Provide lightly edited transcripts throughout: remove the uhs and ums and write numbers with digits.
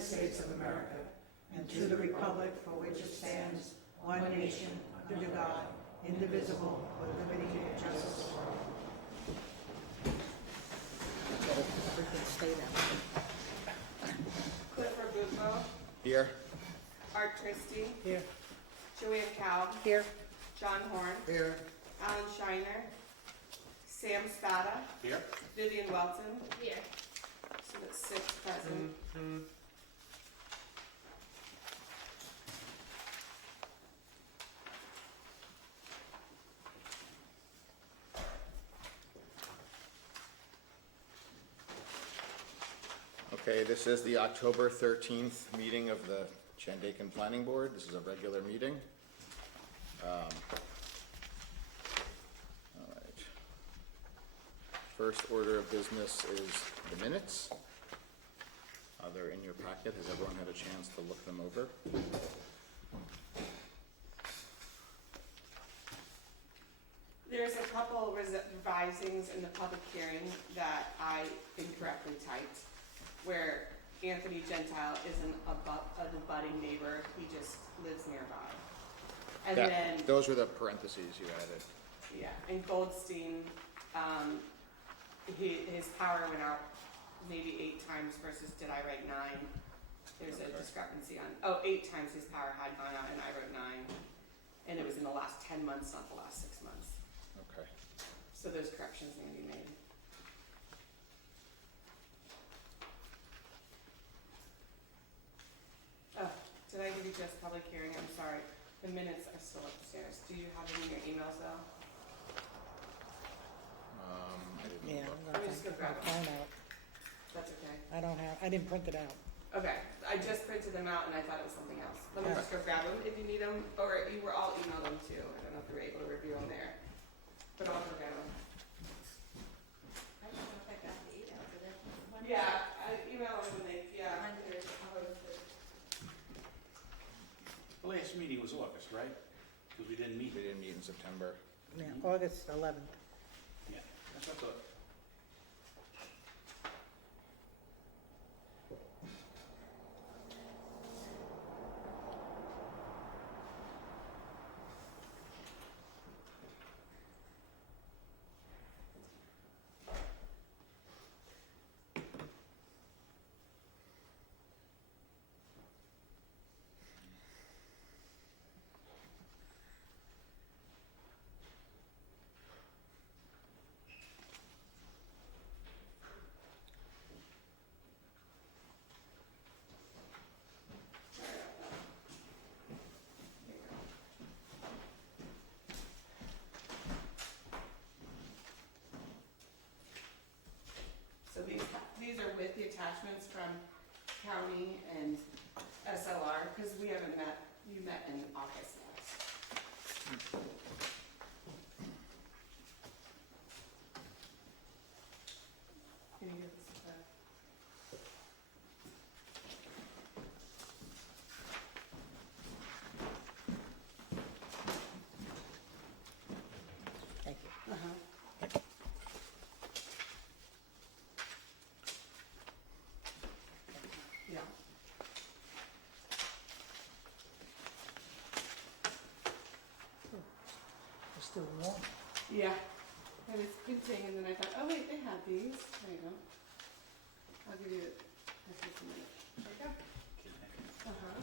United States of America and to the republic for which it stands, one nation, under God, indivisible, with liberty and justice for all. Clifford Bufo. Here. Art Christie. Here. Joanne Cow. Here. John Horn. Here. Alan Shiner. Sam Spada. Here. Vivian Welton. Here. So that's 6 present. Okay, this is the October 13th meeting of the Shandaken Planning Board. This is a regular meeting. All right. First order of business is the minutes. They're in your packet. Has everyone had a chance to look them over? There's a couple revisings in the public hearing that I incorrectly typed, where Anthony Gentile isn't an abutting neighbor, he just lives nearby. And then, Those were the parentheses you added. yeah, and Goldstein, his power went out maybe 8 times versus did I write 9? There's a Okay. discrepancy on, 8 times his power had gone out and I wrote 9. And it was in the last 10 months, not the last 6 months. Okay. So those corrections need to be made. Oh, did I give you just public hearing? I'm sorry. The minutes are still upstairs. Do you have them in your emails though? I didn't Yeah, look. I'm I'm gonna just take gonna my grab it. phone out. That's okay. I didn't print it out. Okay, I just printed them out and I thought it was something else. Let me Okay. just go grab them if you need them, or you were all emailed them too. I don't know if you were able to review them there, but I'll go grab them. I don't know if I got the email for that one. Yeah, I emailed them when they, yeah. Under the The last meeting was August, right? Because we didn't meet. We didn't meet in September. Yeah, August 11th. Yeah, that's what I thought. So these are with the attachments from county and SLR, because we haven't met, you met in August last. Can you give this a Thank you. Yeah. It's still warm. Yeah. I was printing and then I thought, oh wait, they have these. There you go. I'll give you this in a minute. There you go. Uh-huh.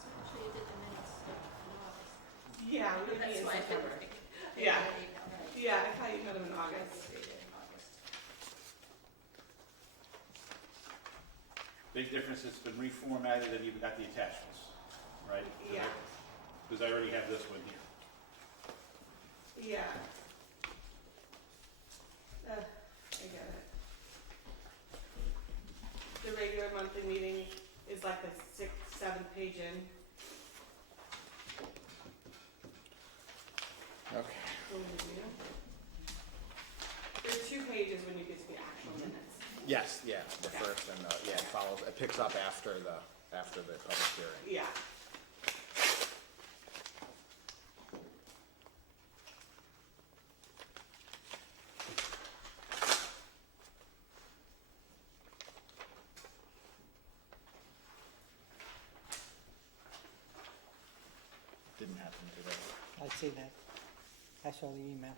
So actually you did the minutes in August. Yeah, we would That's be in why I September. didn't think. Yeah. Got an email, right? Yeah, I thought you met them in August. They did in August. Big difference, it's been reformatted and you've got the attachments, right? Yeah. Because I already have this one here. Yeah. I get it. The regular monthly meeting is like the 6th, 7th page in. Okay. Full review. There are 2 pages when you get to the actual minutes. Yes, yeah, the Okay. first and it follows, it picks up after the public hearing. Yeah. see that. I saw the email.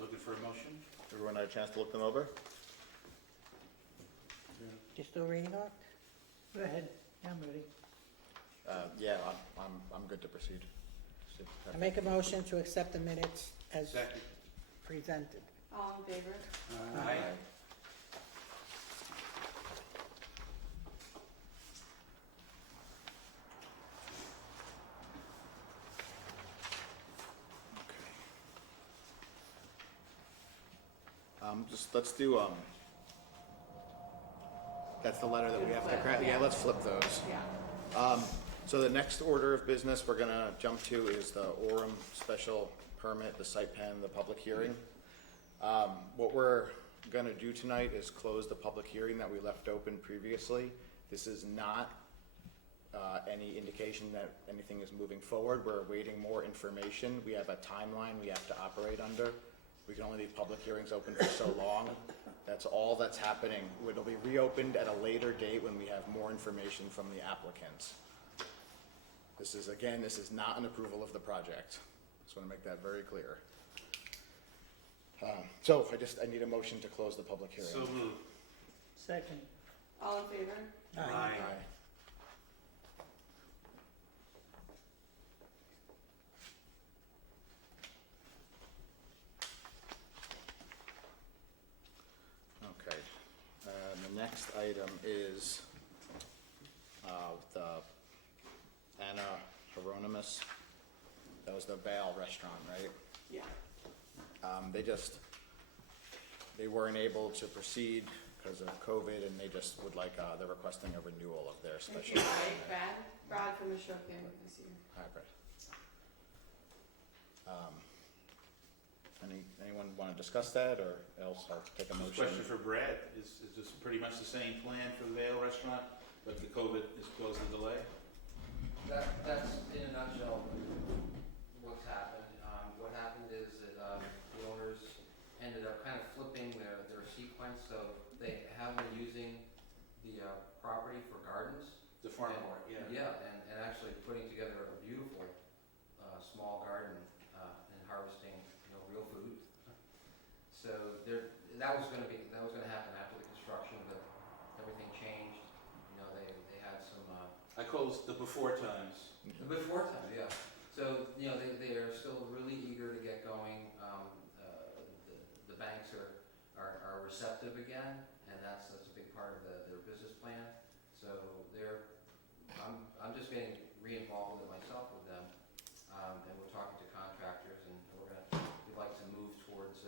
Looking for a motion? Everyone had a chance to look them over? You still reading off? Go ahead, I'm ready. Yeah, I'm good to proceed. I make a motion to accept the minutes as Second. presented. All in favor? Aye. Just, let's do, that's the letter that we have to grant, yeah, let's flip those. Yeah. So the next order of business we're gonna jump to is the Orem special permit, the site plan, the public hearing. What we're gonna do tonight is close the public hearing that we left open previously. This is not any indication that anything is moving forward. We're awaiting more information. We have a timeline we have to operate under. We can only leave public hearings open for so long. That's all that's happening. It'll be reopened at a later date when we have more information from the applicants. This is not an approval of the project. Just want to make that very clear. So I need a motion to close the public hearing. So moved. Second. All in favor? Aye. Okay. The next item is the Anna Hieronymus. That was the Vale restaurant, right? Yeah. They weren't able to proceed because of COVID, and they just would like, they're requesting a renewal of their Thank special. you, Brad from the Shandaken this year. Hybrid. Anyone want to discuss that, or else I'll take a motion? Question for Brad, is this pretty much the same plan for the Vale restaurant, but the COVID is causing the delay? That's in a nutshell what's happened. What happened is that the owners ended up kind of flipping their sequence, so they have been using the property for gardens. The farm market, yeah. Yeah, and actually putting together a beautiful small garden and harvesting real food. So that was going to happen after the construction, but everything changed. They had some. I call this the before times. Before time, yeah. So, they are still really eager to get going. The banks are receptive again, and that's a big part of their business plan. So I'm just getting re-involved with it myself with them, and we're talking to contractors, and we'd like to move towards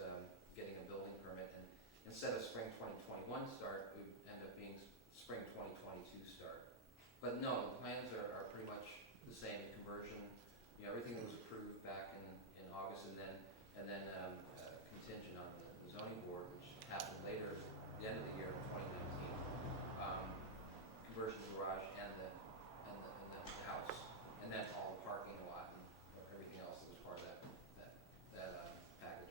getting a building permit, and instead of spring 2021 start, it would end up being spring 2022 start. But no, the plans are pretty much the same. The conversion, everything that was approved back in August, and then contingent on the zoning board, which happened later, the end of the year of 2019. Conversion of the garage and the house, and then all the parking lot and everything else that was part of that package.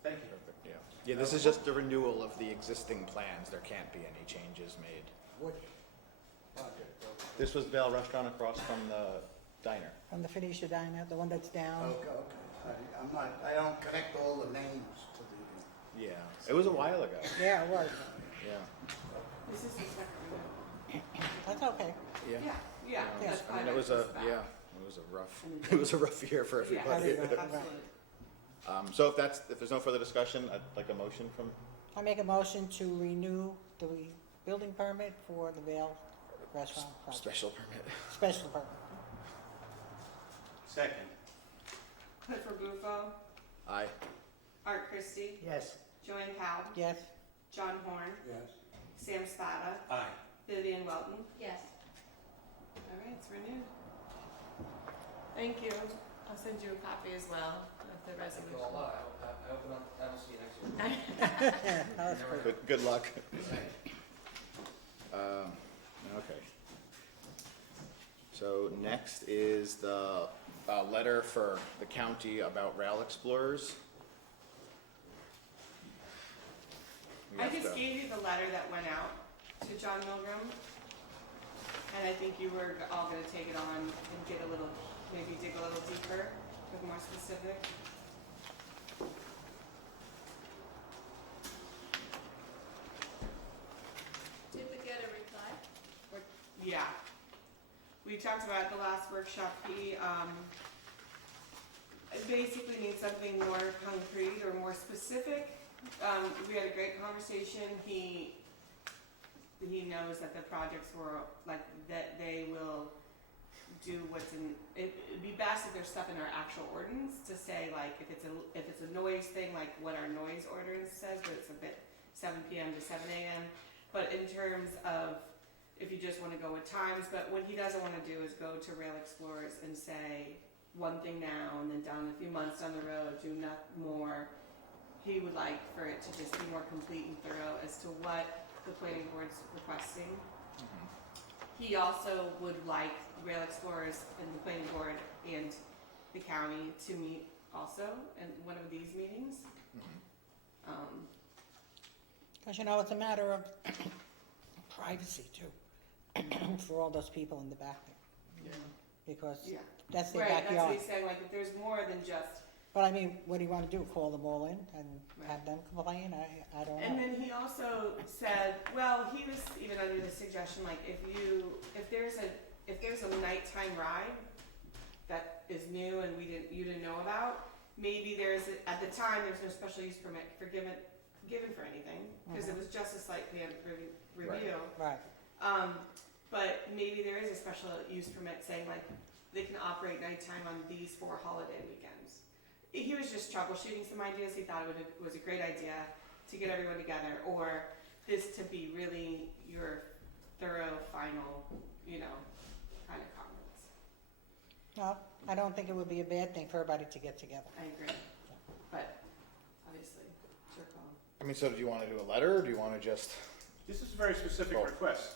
Thank you. Perfect, yeah. Yeah, this is just the renewal of the existing plans. There can't be any changes made. Which project? This was Vale Restaurant across from the diner. From the Phoenicia Diner, the one that's down. Okay. I don't connect all the names to the. Yeah, it was a while ago. Yeah, it was. Yeah. This is the second one. That's okay. Yeah, Yeah. that's I mean, fine. it was a rough year for Yeah, everybody. absolutely. So if there's no further discussion, I'd like a motion from I make a motion to renew the building permit for the Vale Restaurant project. special permit. Special permit. Second. Clifford Bufo, Aye. Art Christie, Yes. Joanne Powell, Yes. John Horn, Yes. Sam Spada, Aye. Vivian Welton. Yes. All right, it's renewed. Thank you. I'll send you a copy as well. the Thank you resolution. all a lot. I will see you next year. That's good. Good luck. Okay. So next is the letter for the county about rail explorers. We I have just to- gave you the letter that went out to John Milgram, and I think you were all gonna take it on and get a little, maybe dig a little deeper, with more specific. Did we get a reply? Yeah. We talked about at the last workshop, he, basically needs something more concrete or more specific. We had a great conversation. He knows that the projects were, like, that they will do what's in, it'd be best if there's stuff in our actual ordinance to say, like, if it's a noise thing, like what our noise ordinance says, but it's a bit 7 PM to 7 AM. But in terms of, if you just wanna go with times, but what he doesn't wanna do is go to Rail Explorers and say one thing now, and then down a few months down the road, do not more. He would like for it to just be more complete and thorough as to what the planning board's requesting. He also would like Rail Explorers and the planning board and the county to meet also in one of these meetings. Because, it's a matter of privacy too, for all those people in the back there. Because Yeah. that's their Right, that's what backyard. he's saying, like, if there's more than just, But I mean, what do you want to do, call them all in and Right. have them complain? I don't know. and then he also said, well, he was even under the suggestion, like, if there's a nighttime ride that is new and you didn't know about, maybe at the time, there's no special use permit given for anything, because it was just a site plan review. Right, But maybe there is a special use permit saying, like, they can operate nighttime on these 4 holiday weekends. He was just troubleshooting some ideas. He thought it was a great idea to get everyone together, or this to be really your thorough, final, kind of comments. no, I don't think it would be a bad thing for everybody to get together. I agree. But, obviously, it's your call. I mean, so do you want to do a letter, or do you want to just? This is a very specific Well- request.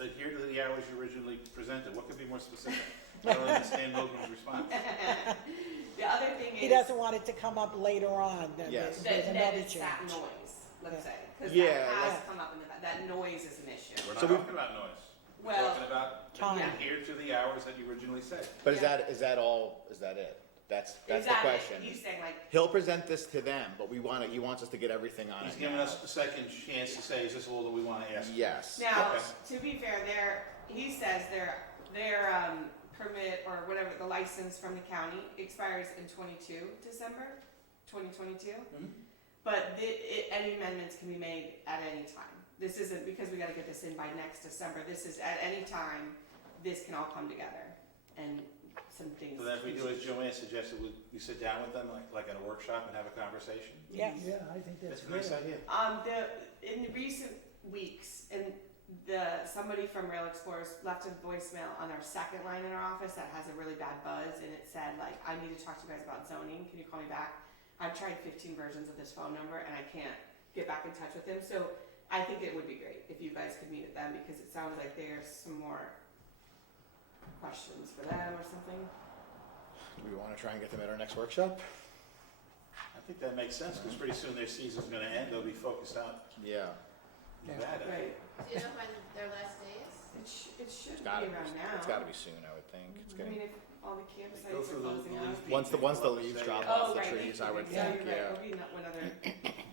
Adhere to the hours you originally presented. What could be more specific? I don't understand Milgram's response. The other thing is. He doesn't want it to come up later on, that Yes. there's That another it's that change. noise, let's say, because Yeah, that has yeah. come up in that noise is an issue. We're So not we- talking about noise. We're Well, talking about Time. adhere to the hours that you originally said. But Yeah. is that all? Is that it? That's the Exactly. question. He's saying, like, He'll present this to them, but he wants us to get everything on He's it giving now. us a second chance to say, is this all that we want to ask? Yes. now, Okay. to be fair, he says their permit or whatever, the license from the county expires in December 2022. But any amendments can be made at any time. This isn't because we gotta get this in by next December. This is at any time, this can all come together and some things. So then if we do as Joanne suggested, we sit down with them like at a workshop and have a conversation? Yes. Yeah, I think That's that's a nice great. idea. In the recent weeks, somebody from Rail Explorers left a voicemail on our second line in our office that has a really bad buzz, and it said, like, I need to talk to you guys about zoning, can you call me back? I've tried 15 versions of this phone number, and I can't get back in touch with him, so I think it would be great if you guys could meet with them, because it sounds like there's some more questions for them or something. Do we want to try and get them at our next workshop? I think that makes sense, because pretty soon their season's gonna end, they'll be focused out Yeah. in Nevada. Right. Do you know when their last day is? It should It's be gotta be. around now. It's gotta be soon, I would think. It's I getting. mean, if all the Go campsites are through the closing leaf out. peeping, Once the what leaves say, drop yeah. off Oh, the right, trees, I would yeah, think, you're right, yeah. there'll be one other.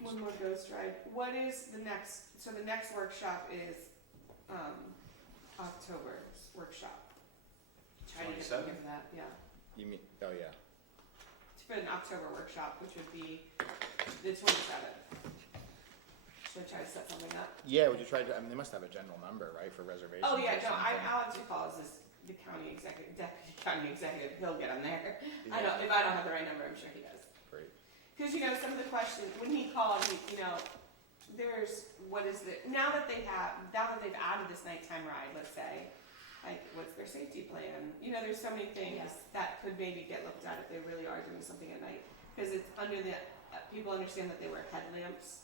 One more ghost ride. What is the next, so the next workshop is, October's workshop. Try to get 27th? together that, yeah. You mean, oh yeah. To put an October workshop, which would be the 27th. Should I try to set something up? Yeah, would you try to, I mean, they must have a general number, right, for reservations? Oh, yeah, or no, something. Alex calls this the county executive, deputy county executive, he'll get on there. I Yeah. don't, if I don't have the right number, I'm sure he does. Great. Because, some of the questions, when he called, there's, now that they've added this nighttime ride, let's say, like, what's their safety plan? You know, there's so many things Yeah. that could maybe get looked at if they really are doing something at night. Because it's under the, people understand that they wear headlamps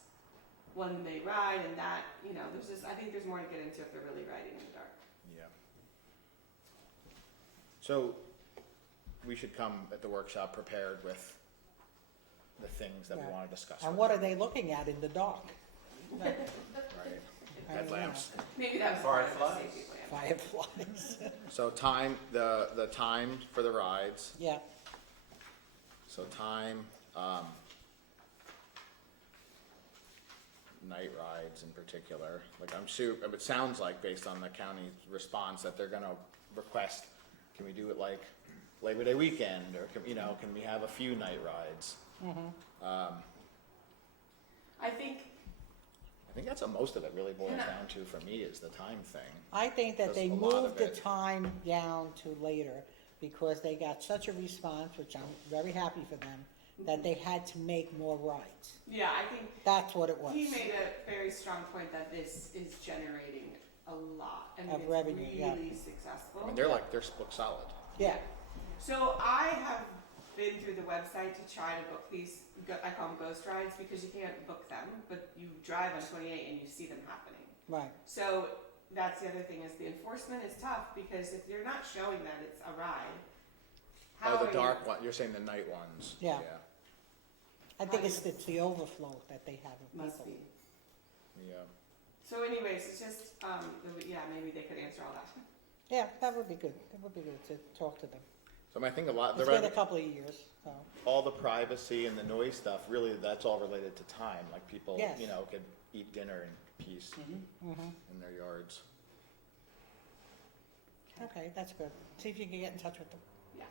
when they ride and that, you know, there's just, I think there's more to get into if they're really riding in the dark. Yeah. So, we should come at the workshop prepared with the things that we Yeah. wanna discuss. And with what you. are they looking at in the dark? Right. I don't know. Headlamps. Maybe that was part of the Fireflies. safety plan. Fireflies. So time, the time for the rides, Yeah, so time, night rides in particular, like it sounds like based on the county's response that they're gonna request, can we do it like Labor Day weekend, or can we have a few night rides? I think, I think that's what most of it really boils And I- down to for me is the time thing. I think that That's they a lot of moved the it. time down to later because they got such a response, which I'm very happy for them, that they had to make more rides. yeah, I think That's what it was. he made a very strong point that this is generating a lot. I mean, Of it's revenue, yeah. really successful. I mean, they're booked solid. Yeah, So I have been through the website to try to book these, I call them ghost rides, because you can't book them, but you drive on 28 and you see them happening. right. So that's the other thing, is the enforcement is tough, because if you're not showing that it's a ride, how Oh, are the you? dark one, you're saying the night ones? Yeah. I think How it's the overflow that they have of Must people. be. Yeah. So anyways, it's just, yeah, maybe they could answer all that. Yeah, that would be good. That would be good to talk to them. So I think a lot, It's been a couple of years, so. all the privacy and the noise stuff, really, that's all related to time. Like people, Yes. could eat dinner in peace Mhm. in their yards. Okay, that's good. See if you can get in touch with them. Yeah.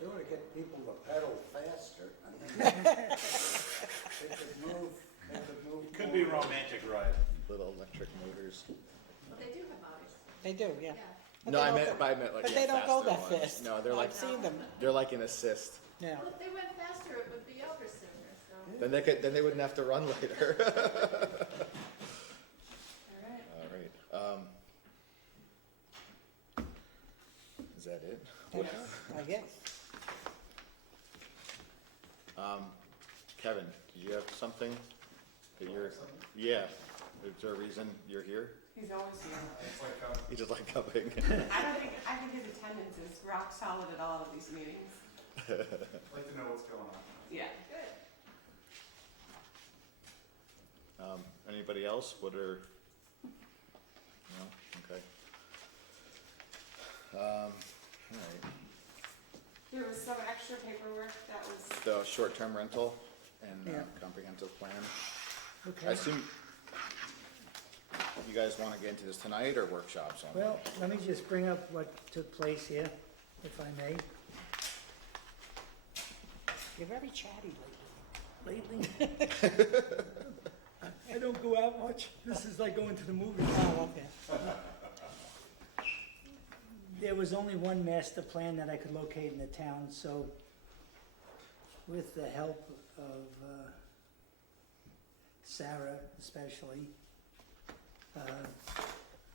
They want to get people to pedal faster. I mean, they could move. Could be a more. romantic ride. Little electric motors. Well, they do have motors, They do, yeah. yeah. But No, they I don't meant go- like But they don't go faster that ones. fast. No, they're like I've seen them, they're like an assist. yeah. Well, if they went faster, it would be over sooner, so. Then they wouldn't have to run later. All right. All right. Is that it? I guess. Kevin, did you have something that you're? Yeah. Is there a reason you're here? He's always here. You just like coming. I think his attendance is rock solid at all of these meetings. Like to know what's going on. Yeah. Good. Anybody else? What are? No. Okay. All right. There was some extra paperwork that was, The short-term rental and Yeah. comprehensive plan. I Okay. assume you guys want to get into this tonight or workshops on? Well, let me just bring up what took place here, if I may. You're very chatty lately. Lately, I don't go out much. This is like going to the movies. Oh, okay. There was only one master plan that I could locate in the town, so with the help of Sarah especially,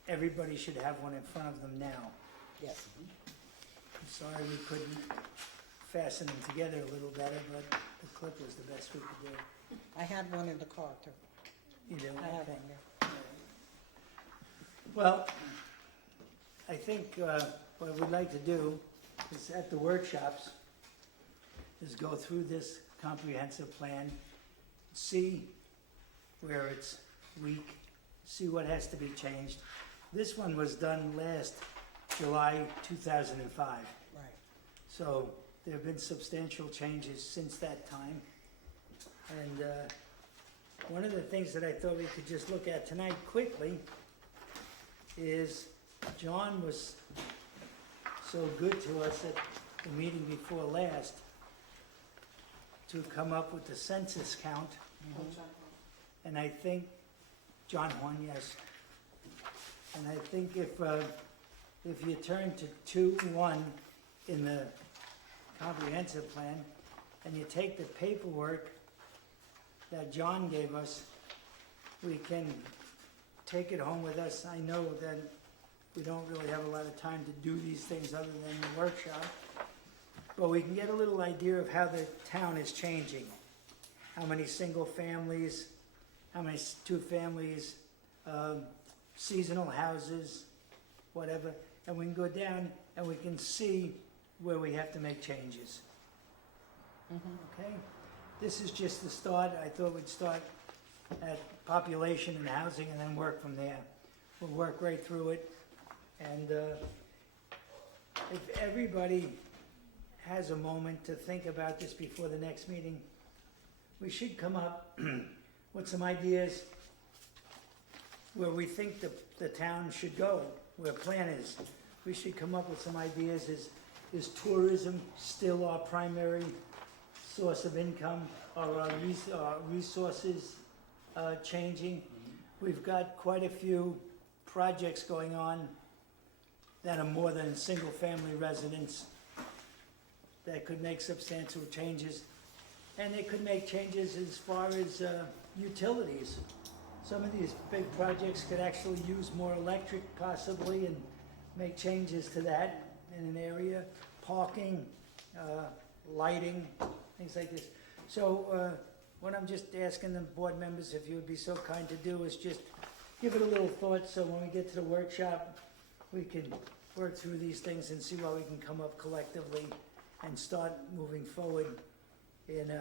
everybody should have one in front of them now. Yes. I'm sorry we couldn't fasten them together a little better, but the clip was the best we could do. I had one in the car too. You do? I have Okay. one there. Well, I think what we'd like to do is at the workshops is go through this comprehensive plan, see where it's weak, see what has to be changed. This one was done last July 2005. Right. So there have been substantial changes since that time. And one of the things that I thought we could just look at tonight quickly is John was so good to us at the meeting before last to come up with the census count. And I think, John Juan, yes. And I think if you turn to 2.1 in the comprehensive plan, and you take the paperwork that John gave us, we can take it home with us. I know that we don't really have a lot of time to do these things other than the workshop. But we can get a little idea of how the town is changing. How many single families, how many two families, seasonal houses, whatever. And we can go down and we can see where we have to make changes. Okay? This is just the start. I thought we'd start at population and housing and then work from there. We'll work right through it. And if everybody has a moment to think about this before the next meeting, we should come up with some ideas where we think the town should go, where plan is. We should come up with some ideas. Is tourism still our primary source of income? Are our resources changing? We've got quite a few projects going on that are more than single-family residence that could make substantial changes. And they could make changes as far as utilities. Some of these big projects could actually use more electric possibly and make changes to that in an area. Parking, lighting, things like this. So what I'm just asking the board members, if you would be so kind to do, is just give it a little thought so when we get to the workshop, we can work through these things and see what we can come up collectively and start moving forward in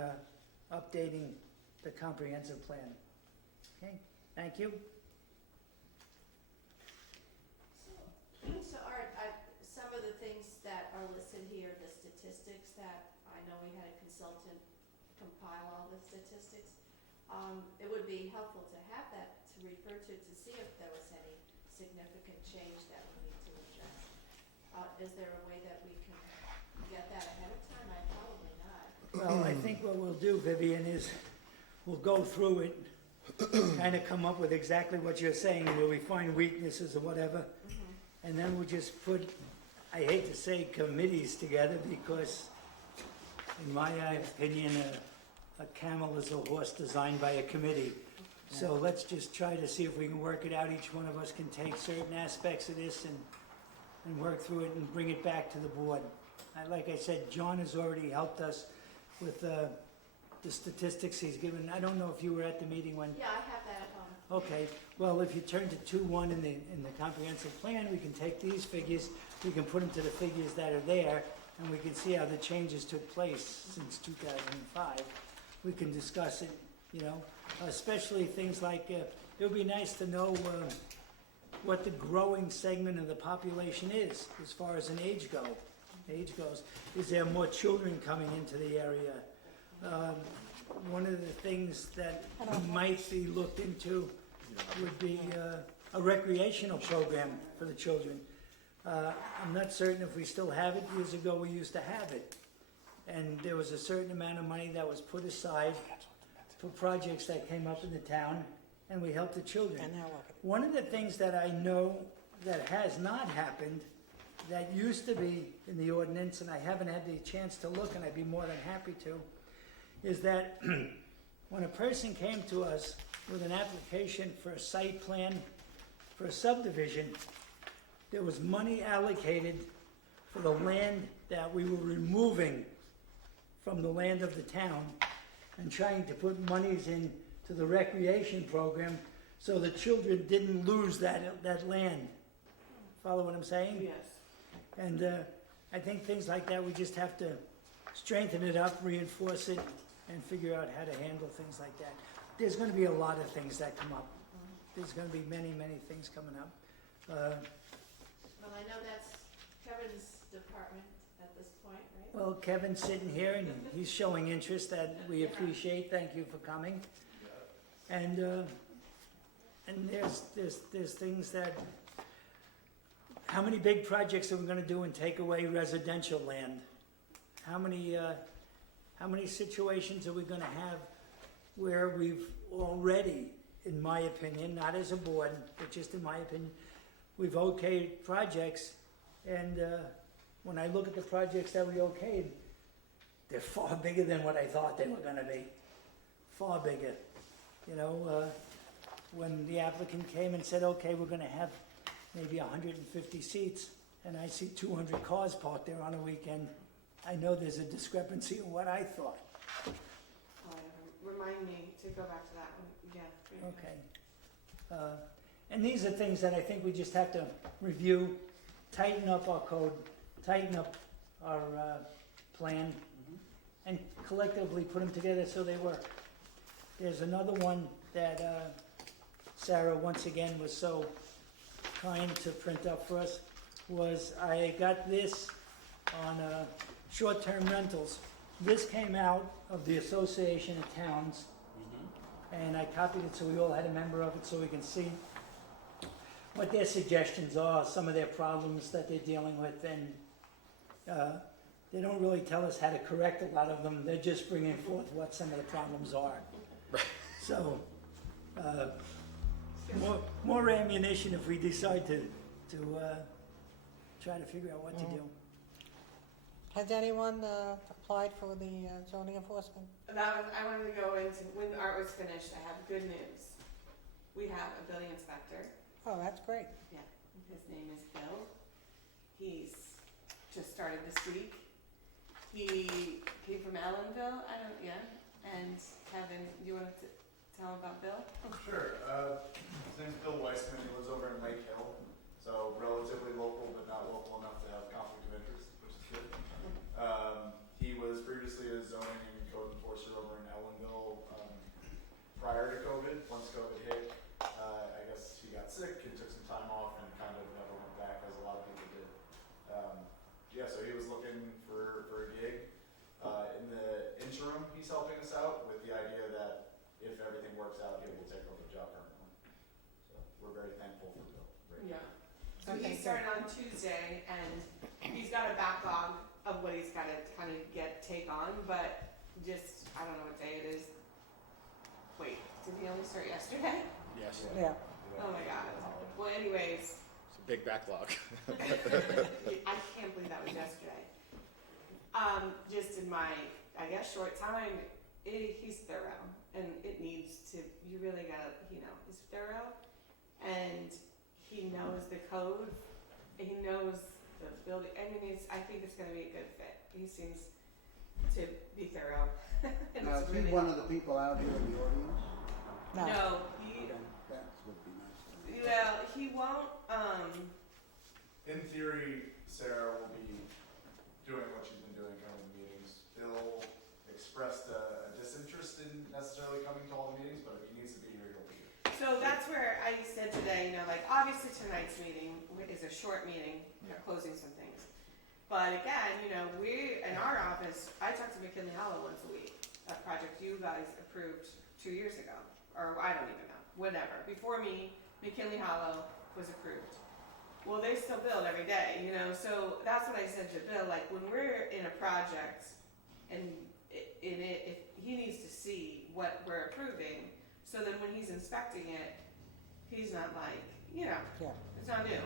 updating the comprehensive plan. Okay, thank you. So Art, some of the things that are listed here, the statistics that, I know we had a consultant compile all the statistics. It would be helpful to have that to refer to see if there was any significant change that we need to address. Is there a way that we can get that ahead of time? Probably not. Well, I think what we'll do, Vivian, is we'll go through it, kind of come up with exactly what you're saying, where we find weaknesses or whatever, and then we'll just put, I hate to say committees together, because in my opinion, a camel is a horse designed by a committee. So let's just try to see if we can work it out. Each one of us can take certain aspects of this and work through it and bring it back to the board. Like I said, John has already helped us with the statistics he's given. I don't know if you were at the meeting when. Yeah, I have that at home. Okay, well, if you turn to 2.1 in the comprehensive plan, we can take these figures, we can put them to the figures that are there, and we can see how the changes took place since 2005. We can discuss it, you know, especially things like, it would be nice to know what the growing segment of the population is as far as age goes. Is there more children coming into the area? One of the things that might be looked into would be a recreational program for the children. I'm not certain if we still have it. Years ago, we used to have it. And there was a certain amount of money that was put aside for projects that came up in the town, and we helped the children. One of the things that I know that has not happened, that used to be in the ordinance, and I haven't had the chance to look, and I'd be more than happy to, is that when a person came to us with an application for a site plan for a subdivision, there was money allocated for the land that we were removing from the land of the town and trying to put monies into the recreation program so the children didn't lose that land. Follow what I'm saying? Yes. And I think things like that, we just have to strengthen it up, reinforce it, and figure out how to handle things like that. There's going to be a lot of things that come up. There's going to be many, many things coming up. Well, I know that's Kevin's department at this point, right? Well, Kevin's sitting here and he's showing interest that we appreciate. Thank you for coming. And there's things that, how many big projects are we going to do and take away residential land? How many situations are we going to have where we've already, in my opinion, not as a board, but just in my opinion, we've okayed projects, and when I look at the projects that we okayed, they're far bigger than what I thought they were going to be. Far bigger. You know, when the applicant came and said, okay, we're going to have maybe 150 seats, and I see 200 cars parked there on a weekend, I know there's a discrepancy in what I thought. Remind me to go back to that one, yeah. Okay. And these are things that I think we just have to review, tighten up our code, tighten up our plan, and collectively put them together so they work. There's another one that Sarah, once again, was so kind to print up for us, was I got this on short-term rentals. This came out of the Association of Towns, and I copied it so we all had a member of it so we can see what their suggestions are, some of their problems that they're dealing with, and they don't really tell us how to correct a lot of them. They're just bringing forth what some of the problems are. So, more ammunition if we decide to try to figure out what to do. Has anyone applied for the zoning enforcement? I wanted to go into, when art was finished, I have good news. We have a building inspector. Oh, that's great. Yeah, his name is Bill. He's just started this week. He came from Ellenville, and Kevin, you want to tell him about Bill? Sure. His name's Bill Weissman. He lives over in Lake Hill, so relatively local, but not local enough to have conflict of interest, which is good. He was previously a zoning and code enforcer over in Ellenville prior to COVID. Once COVID hit, I guess he got sick and took some time off and kind of never went back, as a lot of people did. So he was looking for a gig. In the interim, he's helping us out with the idea that if everything works out, he will take over the job permanently. So we're very thankful for Bill. Yeah. So Okay, he started on Tuesday, and he's got a backlog of what he's got to kind of take on, but just, I don't know what day it is. Wait, did he only start yesterday? Yes, Yeah. Oh my god. Well, anyways, it's a big backlog. I can't believe that was yesterday. Just in my, I guess, short time, he's thorough, and it needs to, you really gotta, he's thorough, and he knows the code, he knows the building, I think it's gonna be a good fit. He seems to be thorough. And Now, it's is he really one of the people out here in the audience? No, he, That would be nice. well, he won't, In theory, Sarah will be doing what she's been doing, coming to meetings. Bill expressed a disinterest in necessarily coming to all the meetings, but if he needs to be here, he'll be here. so that's where I said today, obviously tonight's meeting is a short meeting, we're closing some things. But again, we, in our office, I talk to McKinley Hollow once a week, a project you guys approved 2 years ago, or I don't even know, whatever. Before me, McKinley Hollow was approved. Well, they still build every day, so that's what I said to Bill, when we're in a project, and if he needs to see what we're approving, so then when he's inspecting it, he's not Yeah. it's not new.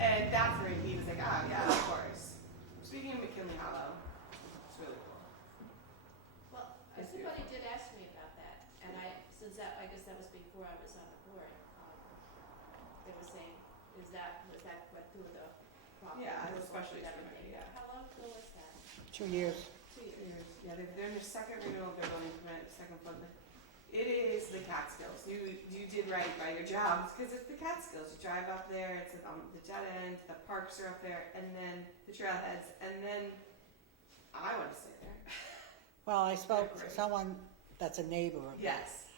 And that's where he was like, yeah, of course. Speaking of McKinley Hollow, it's really cool. Well, It's somebody did ask me about that, and I guess that was before I was on the board, they were saying, was that what through the property? Yeah, was especially with everybody, everything? yeah. How long ago was that? 2 years. 2 years. Yeah, they're in their second renewal of their building permit, second flood. It is the Catskills. You did right by your jobs, because it's the Catskills. You drive up there, it's on the dead end, the parks are up there, and then the trailheads, and then I want to stay there. Well, I spoke Great. to someone that's a neighbor of mine, Yes,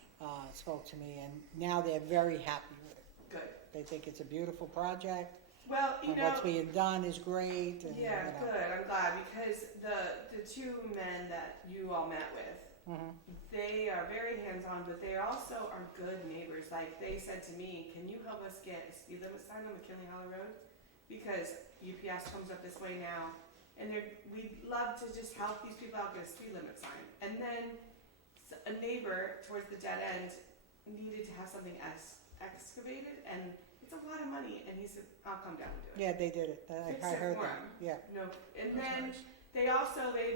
spoke to me, and now they're very happy with it. good. They think it's a beautiful project, Well, and what's being done is great, and, yeah, good. I'm glad, because the two men that you all met with, Mhm. they are very hands-on, but they also are good neighbors. They said to me, can you help us get a speed limit sign on McKinley Hollow Road? Because UPS comes up this way now, and we'd love to just help these people out get a speed limit sign. And then a neighbor towards the dead end needed to have something excavated, and it's a lot of money, and he said, I'll come down and do it. Yeah, they did it. Fix I it heard for that. 'em. Yeah. No, and That's then nice. they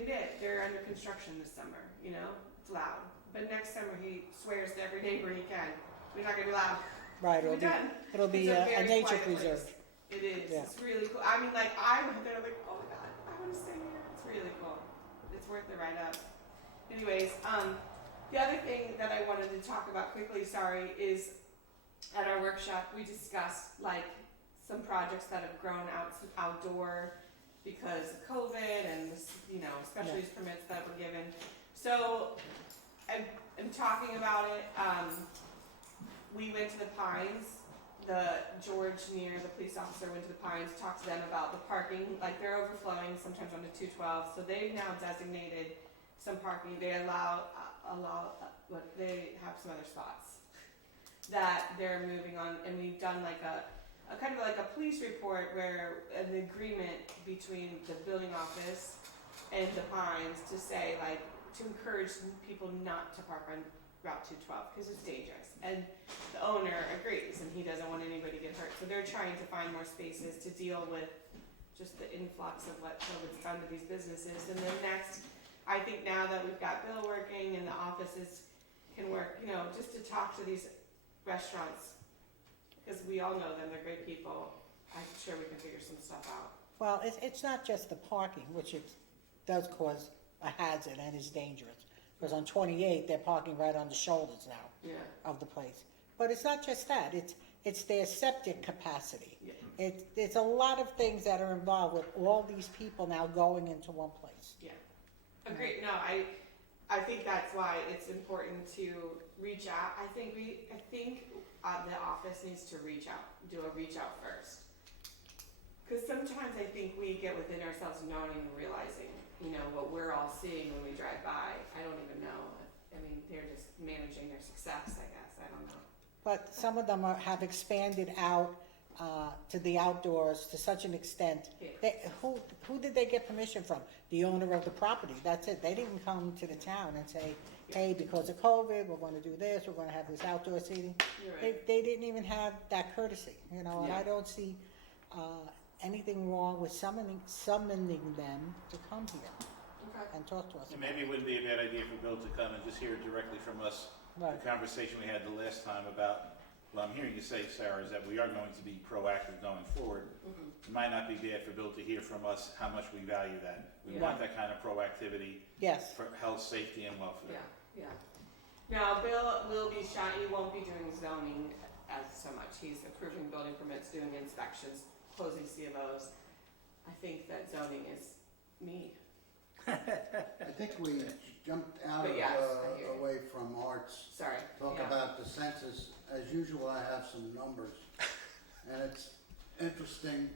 admit they're under construction this summer, it's loud. But next summer he swears to every neighbor he can, we're not gonna be loud. Right, we're done. it'll be It's a very nature quiet place. preserve. It is. Yeah. It's really cool. I mean, like, I went there like, oh my god, I want to stay here. It's really cool. It's worth the ride up. Anyways, the other thing that I wanted to talk about quickly, sorry, is at our workshop we discussed like some projects that have grown outdoor because of COVID and special use permits that were given. So I'm talking about it. We went to the Pines. George Neer, the police officer, went to the Pines, talked to them about the parking. Like they're overflowing sometimes onto 212, so they've now designated some parking. They but they have some other spots that they're moving on, and we've done like a kind of like a police report where an agreement between the building office and the Pines to say like to encourage people not to park on Route 212 because it's dangerous, and the owner agrees and he doesn't want anybody to get hurt, so they're trying to find more spaces to deal with just the influx of what COVID's done to these businesses. And then next, I think now that we've got Bill working and the offices can work, just to talk to these restaurants, because we all know them, they're great people. I'm sure we can figure some stuff out. Well, it's not just the parking, which it does cause a hazard and is dangerous. Because on 28, they're parking right on the shoulders now of the place. But it's not just that, it's their septic capacity. Yeah. It's a lot of things that are involved with all these people now going into one place. Yeah. Agreed. No, I think that's why it's important to reach out. I think the office needs to do a reach out first. Because sometimes I think we get within ourselves knowing and realizing, what we're all seeing when we drive by. I don't even know. I mean, they're just managing their success, I guess. I don't know. But some of them have expanded out to the outdoors to such an extent. Yeah. Who did they get permission from? The owner of the property. That's it. They didn't come to the town and say, hey, because of COVID, we're going to do this, we're going to have this outdoor seating. You're right. They didn't even have that courtesy, and Yeah. I don't see anything wrong with summoning them to come here Okay. and talk to us. And maybe it wouldn't be a bad idea for Bill to come and just hear directly from us Right. the conversation we had the last time about, well, I'm hearing you say, Sarah, is that we are going to be proactive going forward. Mm-hmm. It might not be bad for Bill to hear from us how much we value that. We Yeah. want that kind of proactivity Yes. for health, safety, and welfare. Yeah. Now, Bill will be shy. He won't be doing zoning as so much. He's approving building permits, doing inspections, closing CMOs. I think that zoning is me. I think we jumped out But of, yes, I hear you. away from arts. Sorry. Talk Yeah. about the census. As usual, I have some numbers. And it's interesting.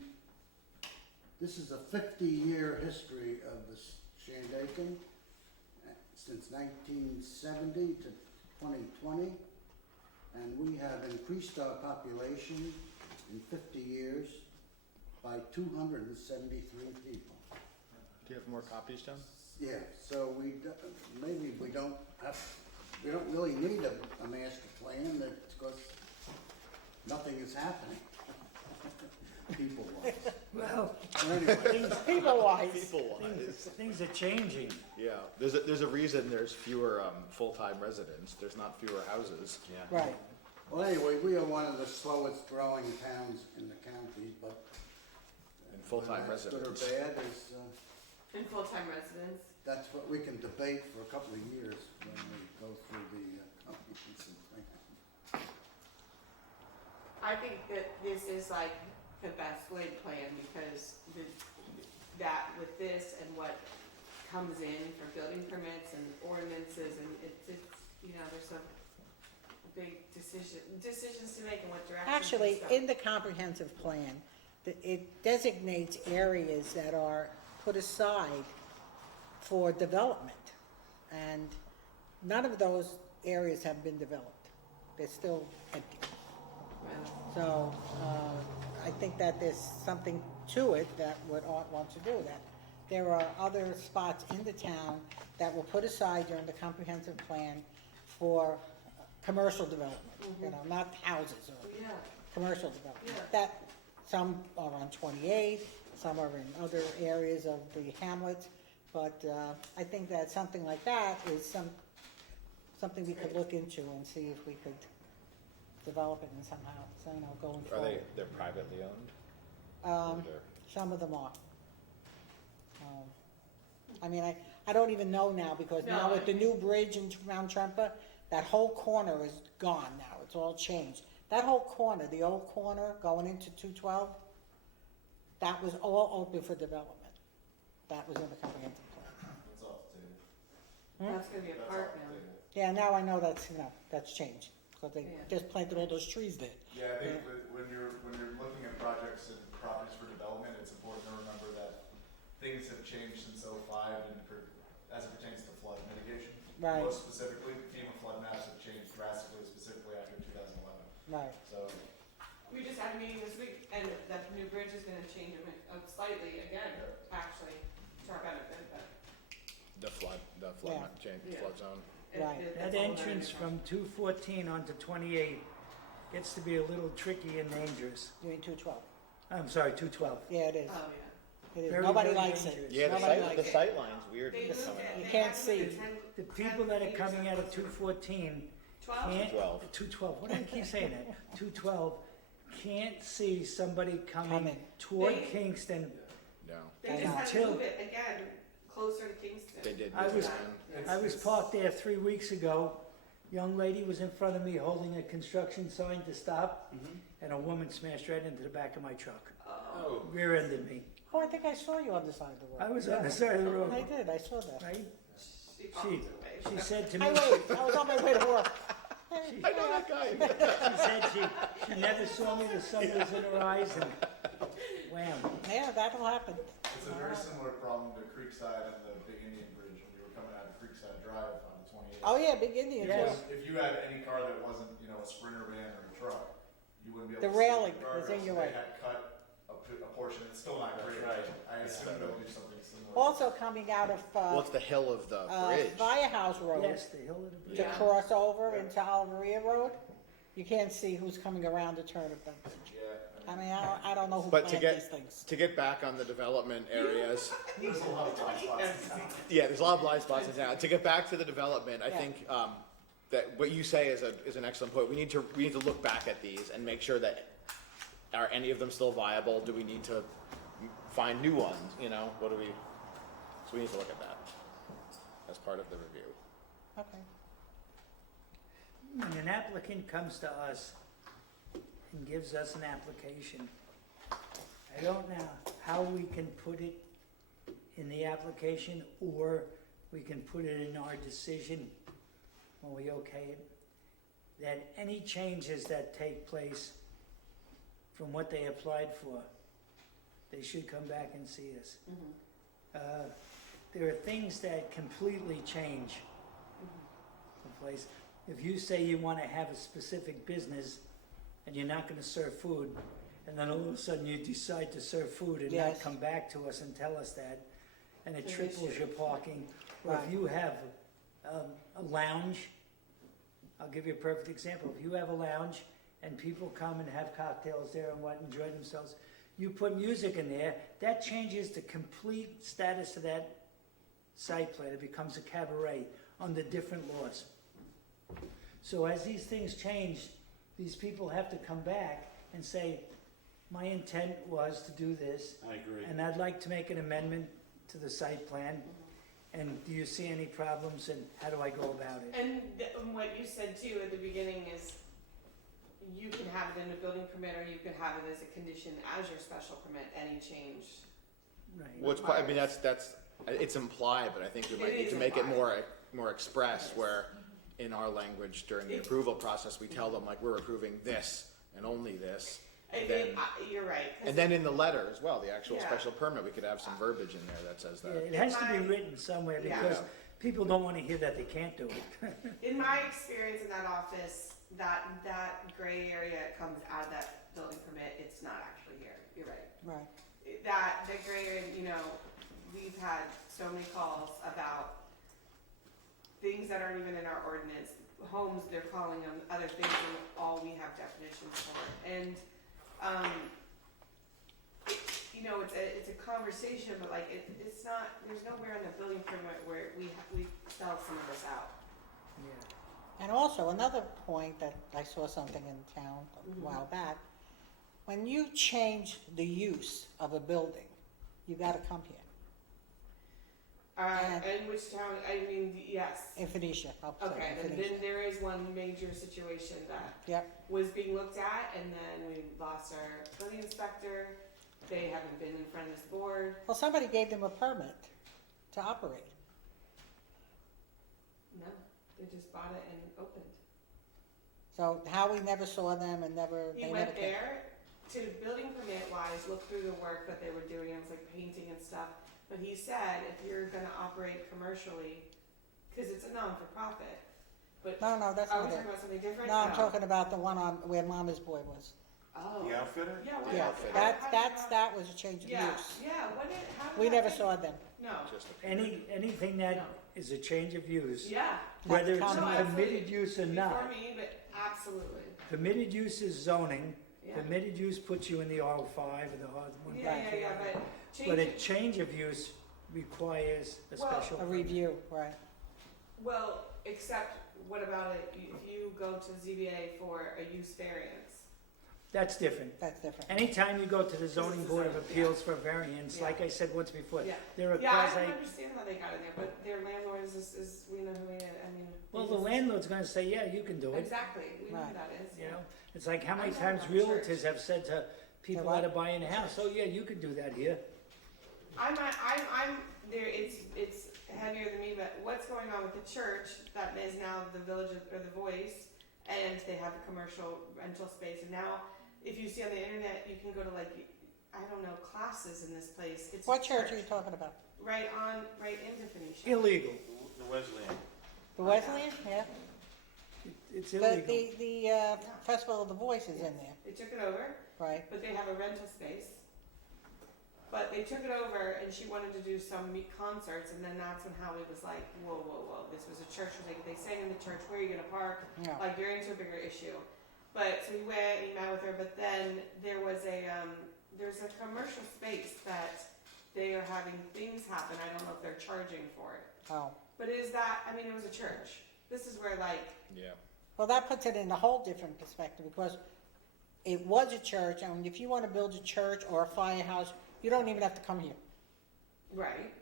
This is a 50-year history of the Shandaken, since 1970 to 2020. And we have increased our population in 50 years by 273 people. Do you have more copies, John? Yeah, so maybe we don't really need a master plan, that's because nothing is happening. People-wise. Well, Anyway, People-wise. things are changing. Yeah, there's a reason there's fewer full-time residents, there's not fewer houses. Yeah. Right. well, anyway, we are one of the slowest growing towns in the county, but. And full-time whether that's residents. Good or bad is, And full-time residents. that's what we can debate for a couple of years when we go through the comprehensive plan. I think that this is like the best laid plan because that with this and what comes in for building permits and ordinances and it's there's some big decisions to make in what direction. Actually, things go. in the comprehensive plan, it designates areas that are put aside for development. And none of those areas have been developed. They're still empty. Well, So, I think that there's something to it that what Art wants to do, that there are other spots in the town that were put aside during the comprehensive plan for commercial development, not houses or yeah. commercial development. Yeah. That, some are on 28, some are in other areas of the hamlets, but I think that something like that is something we could look into and see if we could develop it and somehow, so, you know, going Are forward. they're privately owned? Um, Or- some of them are. I mean, I don't even know now, because now No, with the new bridge in Mount Tremper, that whole corner is gone now, it's all changed. That whole corner, the old corner going into 212, that was all open for development. That was in the comprehensive plan. That's off the table. That's gonna be a That's park off the now. table. Yeah, now I know that's, you know, that's changed, because they Yeah. just planted all those trees there. Yeah, I think when you're looking at projects and properties for development, it's important to remember that things have changed since '05 and as it pertains to flood mitigation. Right. Most specifically, FEMA flood maps have changed drastically, specifically after 2011. Right. So, We just had a meeting this week, and that new bridge is gonna change slightly again, actually, to our benefit, but. The flood Yeah. change, Yeah. flood zone. Right. it's That all entrance learning. from 214 onto 28 gets to be a little tricky and dangerous. You mean 212? I'm sorry, 212. Yeah, it is. Oh, yeah. It is. Very, Nobody very likes it. dangerous. Yeah, Nobody likes the it. sight line's weird. They It's moved coming it, out. You they can't had to move it see. 10 The people that are 10 coming out of meters 214 12? can't, 12. 212, what do I keep saying that? 212 can't see somebody coming Coming. toward They- Kingston. No, They I just know. had to Till- move it again, closer to Kingston. they did. I move was- it in. I was parked there 3 weeks ago. Young lady was in front of me holding a construction sign to stop, and a woman smashed right into the back of my truck. Oh. Rear-ended me. Oh, I think I saw you on the side of the road. I was on the side of the road, I did, I saw that. right? She bombed away. She said to me, I waved, I was on my way to work. she, I know that guy. she said she never saw me, the sun was in her eyes, and wham. Yeah, that'll happen. it's a very similar problem to Creekside and the Big Indian Bridge when we were coming out of Creekside Drive on the 28th. Oh, yeah, Big Indian, Yes. too. If you had any car that wasn't, you know, a Sprinter van or a truck, you wouldn't be able The to see railing the was in guardrails, your so way. They had cut a portion, it's still not great. right. I assume they'll do something similar. Also coming out of, Well, it's the hill of the bridge. Firehouse Road Yes, the hill of the bridge. to Yeah. cross over into Alvaria Road, you can't see who's coming around the turn of that bridge. Yeah, I mean, I don't know who But to planned get- these things. To get back on the development areas, there's a lot of blind spots in town. yeah, there's a lot of blind spots in town. To get back to the development, I Yeah. think that what you say is an excellent point. We need to look back at these and make sure that are any of them still viable? Do we need to find new ones? You know, what do we? So we need to look at that as part of the review. Okay. When an applicant comes to us and gives us an application, I don't know how we can put it in the application, or we can put it in our decision when we okay it, that any changes that take place from what they applied for, they should come back and see us. There are things that completely change the place. If you say you want to have a specific business and you're not going to serve food, and then all of a sudden you decide to serve food and not Yes. come back to us and tell us that, and it An triples issue. your parking, or Right. if you have a lounge, I'll give you a perfect example. If you have a lounge and people come and have cocktails there and enjoy themselves, you put music in there, that changes the complete status of that site plan. It becomes a cabaret under different laws. So as these things change, these people have to come back and say, my intent was to do this, I agree. and I'd like to make an amendment to the site plan. And do you see any problems, and how do I go about it? And what you said too at the beginning is you can have it in a building permit, or you can have it as a condition as your special permit, any change. Right. What's I mean that's it's implied, but I think we might It need is to make it implied. more express, Yes. where in our language during the It- approval process we tell them like we're approving this and only this. I Then- think, you're right. 'cause And then in the letter as well, the actual Yeah. special permit, we could have some verbiage in there that says Yeah, that. it has to be My- written somewhere, Yeah. because people don't want to hear that they can't do it. In my experience in that office, that gray area comes out of that building permit, it's not actually here, you're right. Right. The gray area, we've had so many calls about things that aren't even in our ordinance, homes, they're calling them other things than all we have definitions for. And, it's a conversation, but like, it's not, there's nowhere in the building permit where we spell some of this out. Yeah. And also, another point that I saw something in town a while back, when you change the use of a building, you gotta come here. And- In which town, I mean, yes. In Phoenicia, I'll say Okay, in and Phoenicia. then there is one major situation that Yep, was being looked at, and then we lost our building inspector. They haven't been in front of this board. well, somebody gave them a permit to operate. No, they just bought it and opened. So how we never saw them and never, He they never went came. there to building permit wise, look through the work that they were doing, it was like painting and stuff. But he said, if you're gonna operate commercially, cause it's a non-for-profit, but, No, no, that's are we not talking it. about something different? No, I'm talking about the one on, where Mama's Boy was. Oh. The outfitter? Yeah, what Yeah, outfit? that was a change of Yeah, use. yeah, what did, how did We that never take- saw them. No, Just a permit. Anything that is a change of use, yeah. whether it's No, permitted absolutely. use or Before not. me, but absolutely, Permitted use is zoning, yeah. permitted use puts you in the R5 or the R1. Yeah, but But a change, change of use requires a Well, special. A review, right. well, except, what about it, if you go to ZBA for a use variance? That's different. That's different. Anytime you go to the zoning board of zoning, appeals for variance, Yeah. like I said once before, Yeah. there are Yeah, I quasi, don't understand how they got in there, but their landlord is, we know who he is, I mean. well, he the just- landlord's gonna say, yeah, you can do it, Exactly, we know who Right. that is, you yeah. know? It's like how many I'm talking times about the church. realtors have said to people what? that are buying a house, oh yeah, you could do that here. I'm there, it's heavier than me, but what's going on with the church that is now the village or the Voice, and they have a commercial rental space, and now, if you see on the internet, you can go to like, I don't know, classes in this place, it's a What church are you talking about? Right into Phoenicia. Illegal, The Wesleyan. The Wesleyan? Yeah. it's The, illegal. the Festival of the Voice is in there, They took it over, right? but they have a rental space. But they took it over, and she wanted to do some concerts, and then that's when Howie was like, whoa, whoa, whoa, this was a church, like, they sang in the church, where are you gonna park? Yeah. Like, you're into a bigger issue. But, so we went, and he met with her, but then there was there's a commercial space that they are having things happen, I don't know if they're charging for it. Oh. But is that, I mean, it was a church. This is where like, Yeah. Well, that puts it in a whole different perspective because it was a church, and if you want to build a church or a firehouse, you don't even have to come here. right,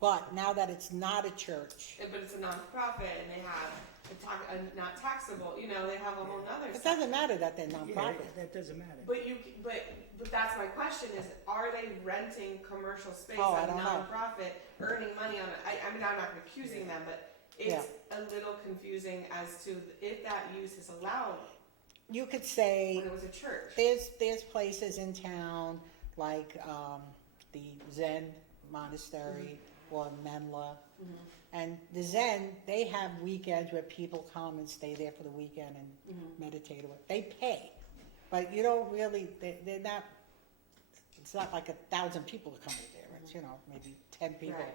But now that it's not a church, but it's a non-profit, and they have a not taxable, you know, they have a whole nother it stuff. doesn't matter that they're Yeah, nonprofit. that doesn't matter. But that's my question is, are they renting commercial space Oh, I as a don't know. nonprofit, earning money on it? I mean, I'm not accusing them, but it's a little confusing as to if that use is allowed You could say when it was a church. there's places in town like the Zen Monastery or Menla. And the Zen, they have weekends where people come and stay there for the weekend and meditate. They pay, but you don't really. They're not. It's not like 1,000 people are coming there. It's maybe 10 people. Right.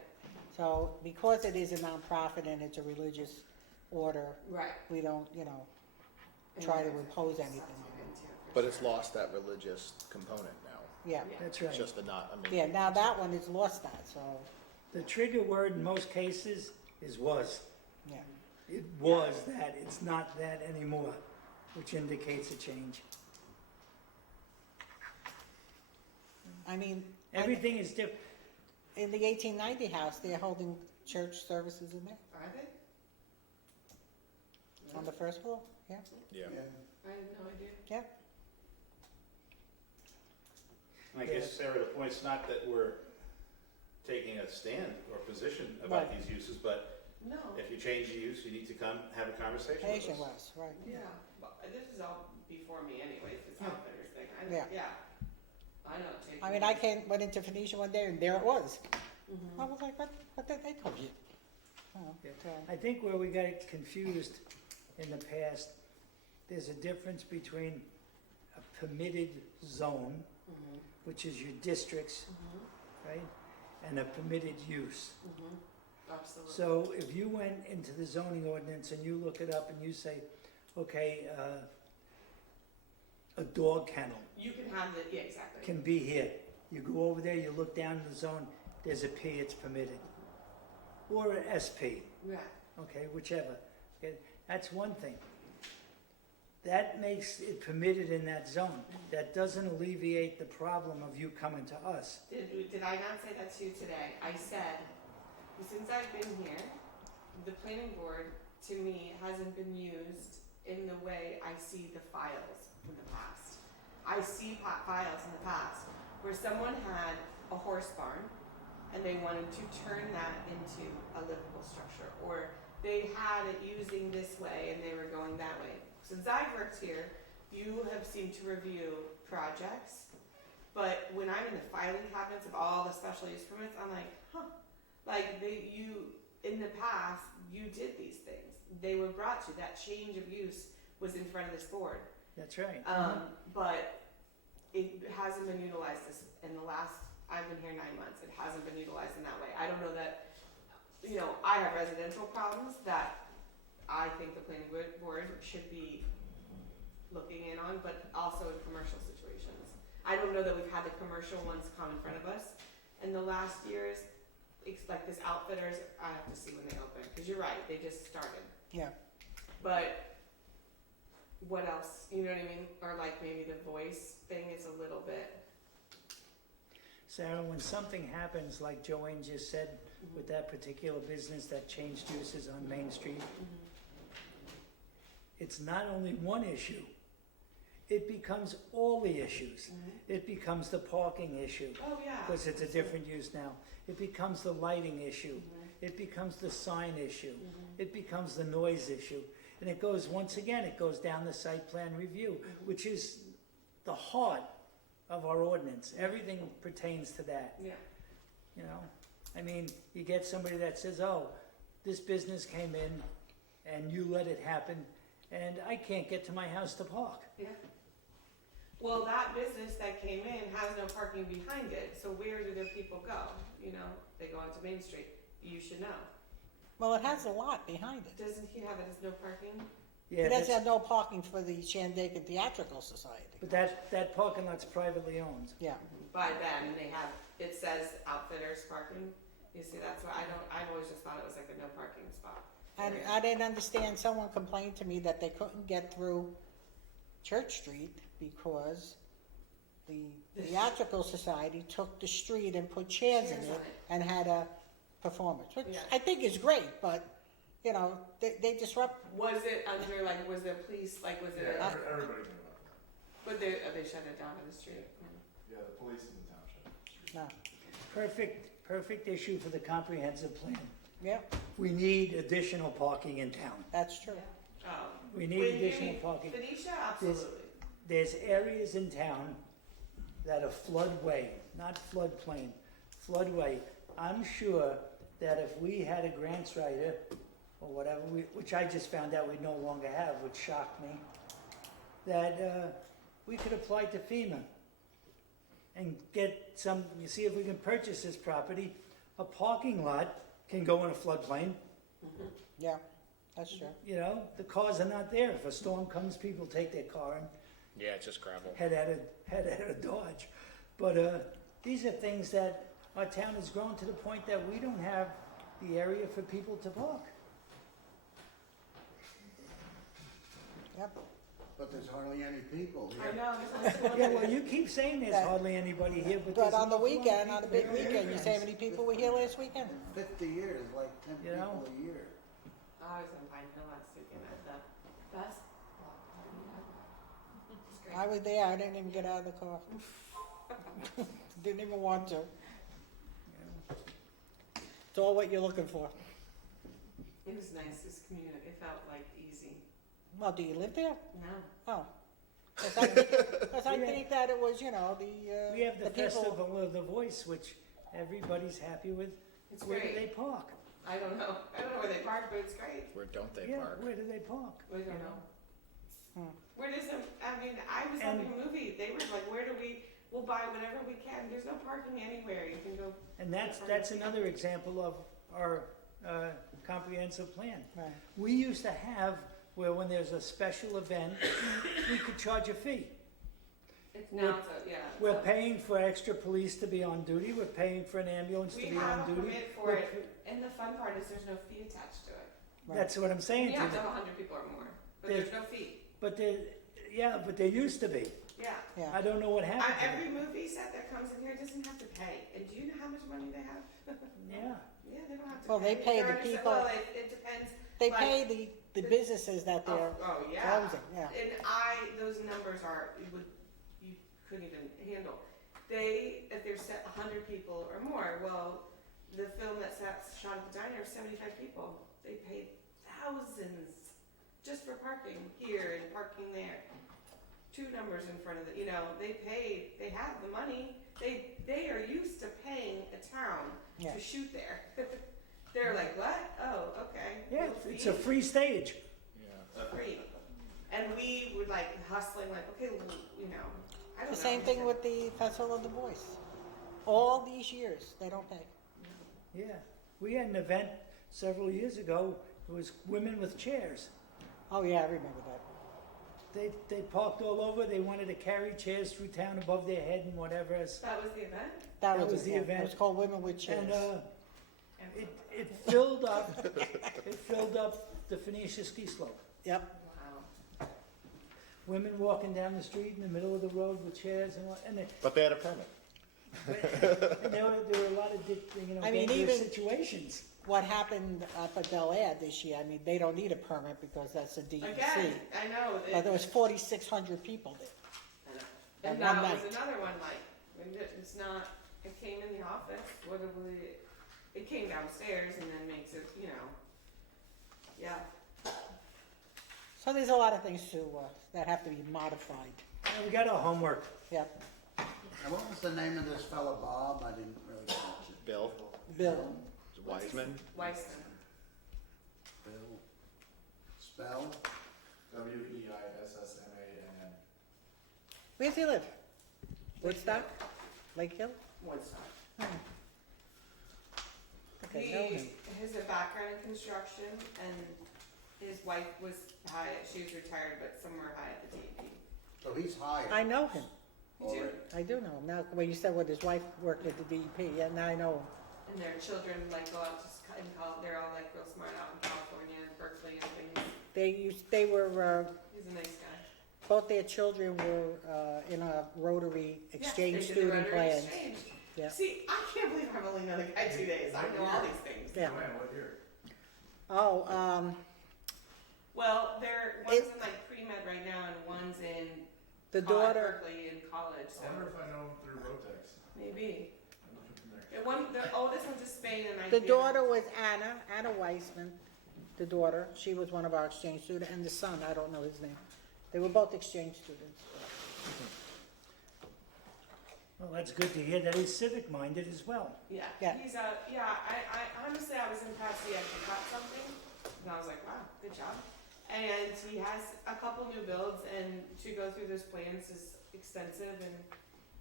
So because it is a nonprofit and it's a religious order, Right. we don't try to impose anything on them. But it's lost that religious component now. Yeah, That's It's right. just yeah. Now that one has lost that. So The trigger word in most cases is was. yeah. It was that, it's not that anymore, which indicates a change. I mean, Everything is different. in the 1890 house, they're holding church services in there Are they? on the first floor. Yeah, Yeah. I have no idea. yeah. I guess, Sarah, the point's not that we're taking a stand or position about Right. these uses, but No. if you change the use, you need to come have a conversation with Patient us. was right. Yeah, but this is all before me anyways, this Yeah. outfitters thing. Yeah. I know it takes. I mean, I went into Phoenicia one day and there it was. Mhm. I was like, what did they call you? Oh, Yeah. so, I think where we got it confused in the past, there's a difference between a permitted zone, Mhm. which is your districts, Mhm. right? And a permitted use. Mhm. Absolutely. So if you went into the zoning ordinance and you look it up and you say, okay, a dog kennel You can have the, yeah, exactly. can be here. You go over there, you look down the zone, there's a P, it's permitted. Or an SP, Yeah. okay, whichever. Okay, that's one thing. That makes it permitted in that zone. That doesn't alleviate the problem of you coming to us. Did I not say that to you today? I said, since I've been here, the planning board, to me, hasn't been used in the way I see the files from the past. I see files in the past where someone had a horse barn and they wanted to turn that into a livable structure, or they had it using this way and they were going that way. Since I've worked here, you have seemed to review projects, but when I'm in the filing cabinets of all the special use permits, I'm like, huh. Like, in the past, you did these things. They were brought to you. That change of use was in front of this board. That's right. But it hasn't been utilized in the last, I've been here 9 months, it hasn't been utilized in that way. I don't know that, I have residential problems that I think the planning board should be looking in on, but also in commercial situations. I don't know that we've had the commercial ones come in front of us in the last years. It's like this Outfitters, I have to see when they open, because you're right, they just started. Yeah. But what else, you know what I mean? Or like maybe the voice thing is a little bit. Sarah, when something happens, like Joanne just said, with that particular business that changed uses on Main Street, it's not only one issue, it becomes all the issues. It becomes the parking issue, Oh, yeah. because it's a different use now. It becomes the lighting issue. It becomes the sign issue. It becomes the noise issue. And it goes, once again, it goes down the site plan review, which is the heart of our ordinance. Everything pertains to that, Yeah. you know? I mean, you get somebody that says, oh, this business came in and you let it happen, and I can't get to my house to park. Yeah. Well, that business that came in has no parking behind it, so where do their people go? They go onto Main Street. You should know. Well, it has a lot behind it. Doesn't he have it as no parking? Yeah, It doesn't that's- have no parking for the Shandaken Theatrical Society. but that parking lot's privately owned. Yeah. By them, and it says Outfitters parking. You see, that's why I've always just thought it was like a no parking spot. And Period. I didn't understand, someone complained to me that they couldn't get through Church Street because the Theatrical Society took the street and put chairs in Chairs it on it. and had a performance, which Yeah. I think is great, but, they disrupt, Was it under, was there police, was it, Yeah, everybody knew about that. but they shut it down on the street? Yeah, the police in the township. no, Perfect issue for the comprehensive plan. yeah, We need additional parking in town. that's true. We need additional parking. Phoenicia, absolutely. There's areas in town that are floodway, not floodplain, floodway. I'm sure that if we had a grants writer or whatever, which I just found out we no longer have, which shocked me, that we could apply to FEMA and get you see if we can purchase this property. A parking lot can go in a floodplain. Yeah, that's true. The cars are not there. If a storm comes, people take their car and Yeah, it's just gravel. head at a Dodge. But these are things that our town has grown to the point that we don't have the area for people to park. Yep. But there's hardly any people I here. know. Yeah, well, you keep saying there's But- hardly anybody here, but But there's on an the awful lot of weekend, on a people big that are weekend, you say how immigrants. many people were here last weekend? 50 years, like 10 You know? people a year. I was in Pine Hill last weekend at the best block party ever. It's great. I was there, I didn't even get out of the car. Didn't even want to. It's all what you're looking for. It was nice, this community, it felt easy. Well, do you live there? No. Oh. Because I think that it was, We have the the people. Festival of the Voice, which everybody's happy with. It's Where do great. they park? I don't know where they park, but it's great. Where don't they Yeah, park? where do they park? We don't know. Hmm. Where does I was And- having a movie, they were like, we'll buy whatever we can, there's no parking anywhere, you can go. And that's another example of our comprehensive plan. Right. We used to have where when there's a special event, we could charge a fee. It's now, yeah. We're paying for extra police to be on duty, we're paying for an ambulance to We be have on a duty. permit for it, and the fun part is there's no fee attached to it. That's what I'm saying You to have to you. have 100 people or more, but There's- there's no fee. But there used to be. Yeah. Yeah. I don't know what happened to Every it. movie set that comes in here doesn't have to pay. And do you know how much money they have? Yeah. Yeah, they don't have to Well, pay. they pay the They're under- people- Well, it depends. They Like- pay the businesses that they're Oh, yeah. closing, yeah. And those numbers are, you couldn't even handle. If they're set 100 people or more, well, the film that sets Shandaken Diner, 75 people, they paid thousands just for parking here and parking there. Two numbers in front of it, they have the money. They are used to paying a town Yeah. to shoot there. They're like, what? Oh, okay. Yeah, No it's a fee. free stage. Free. And we were like hustling, like, okay, well, I don't know. The same thing with the Festival of the Voice. All these years, they don't pay. Yeah. We had an event several years ago. It was women with chairs. Oh, yeah, I remember that. They parked all over. They wanted to carry chairs through town above their head and whatever. That was the event? That That was was it, the yeah. event. It was called Women with Chairs. And it filled up. It filled up the Phoenicia ski slope. Yep. Wow. Women walking down the street in the middle of the road with chairs But they had a permit. and there were a lot of I mean, dangerous even- situations. What happened up at Bel Air this year, I mean, they don't need a permit because that's a DEC. Again, I know. But there was 4,600 people there. I know. And And one now night. there's another one, like, it's not, it came in the office, it came downstairs and then makes it, yeah. So there's a lot of things that have to be modified. Yeah, we got our homework. Yep. And what was the name of this fellow, Bob? I didn't really catch it. Bill Bill, Wiseman. Weissman. Bill. Spell? WEISSMANN. where does he live? Woodstock? Lake Hill? Woodstock. Okay, know him. He has a background in construction, and his wife was high, she was retired, but somewhere high at the DEP. So he's hired. I know him. You do? I do know him. Now, when you said what his wife worked at the DEP, yeah, now I know him. And their children like go out to in college. They're all like real smart out in California and Berkeley and things. They were, He's a nice guy. both their children were in a Rotary exchange Yes, they did the student Rotary plan. exchange. Yeah. See, I can't believe I've only known the guy 2 days. I know all these things. Yeah. Man, what year? Oh, Well, one's in like pre-med right now, and one's in the daughter, Berkeley in college. So I wonder if I know him through Rotex. maybe. I'm looking from there. The oldest one's in Spain, and I. the daughter was Anna Weissman, the daughter. She was one of our exchange students, and the son, I don't know his name. They were both exchange students. Well, that's good to hear that he's civic minded as well. Yeah. Yeah. He's I honestly, I was impressed he actually got something, and I was like, wow, good job. And he has a couple new builds, and to go through those plans is extensive, and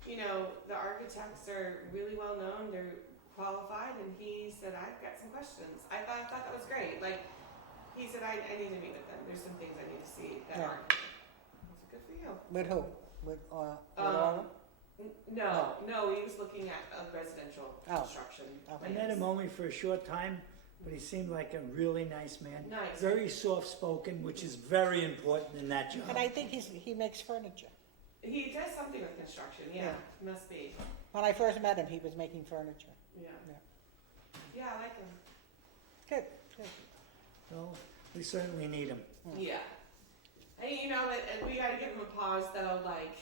the architects are really well known. They're qualified, and he said, I've got some questions. I thought that was great. Like, he said, I need to meet with them. There's some things I need to see that Yeah. aren't here. I was like, good for you. With who? With Laura? No, he was looking at a residential Oh. construction. Okay. I met him only for a short time, but he seemed like a really nice man. Nice. Very soft spoken, which is very important in that job. And I think he makes furniture. He does something with construction, yeah, must be. When I first met him, he was making furniture. Yeah. Yeah. Yeah, I like him. Good, good. So we certainly need him. Yeah. Hey, and we gotta give him a pause though, like,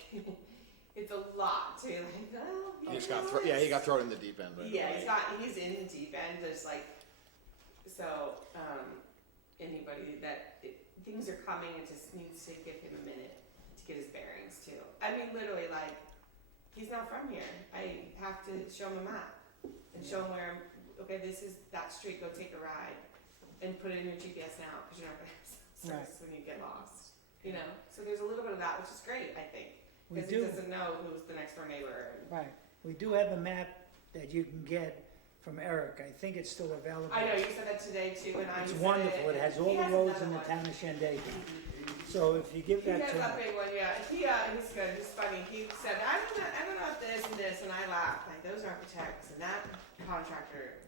it's a lot to like, oh. He just got he got thrown in the deep end. Right Yeah, away. he's in the deep end, there's like, so, anybody things are coming, it just needs to give him a minute to get his bearings too. I mean, literally, like, he's not from here. I have to show him a map and show him where, okay, this is that street, go take a ride, and put it in your GPS now, because you're not gonna have service when you get lost. So there's a little bit of that, which is great, I think, We because he do. doesn't know who's the next door neighbor. Right. We do have a map that you can get from Eric. I think it's still available. I know, you said that today too, and I It's said wonderful. It has all He the has roads in another the one. town of Shandaken. So if you give He that has to that him, big one, yeah. He's good. He's funny. He said, I don't know about this and this, and I laughed. Like, those architects and that contractor.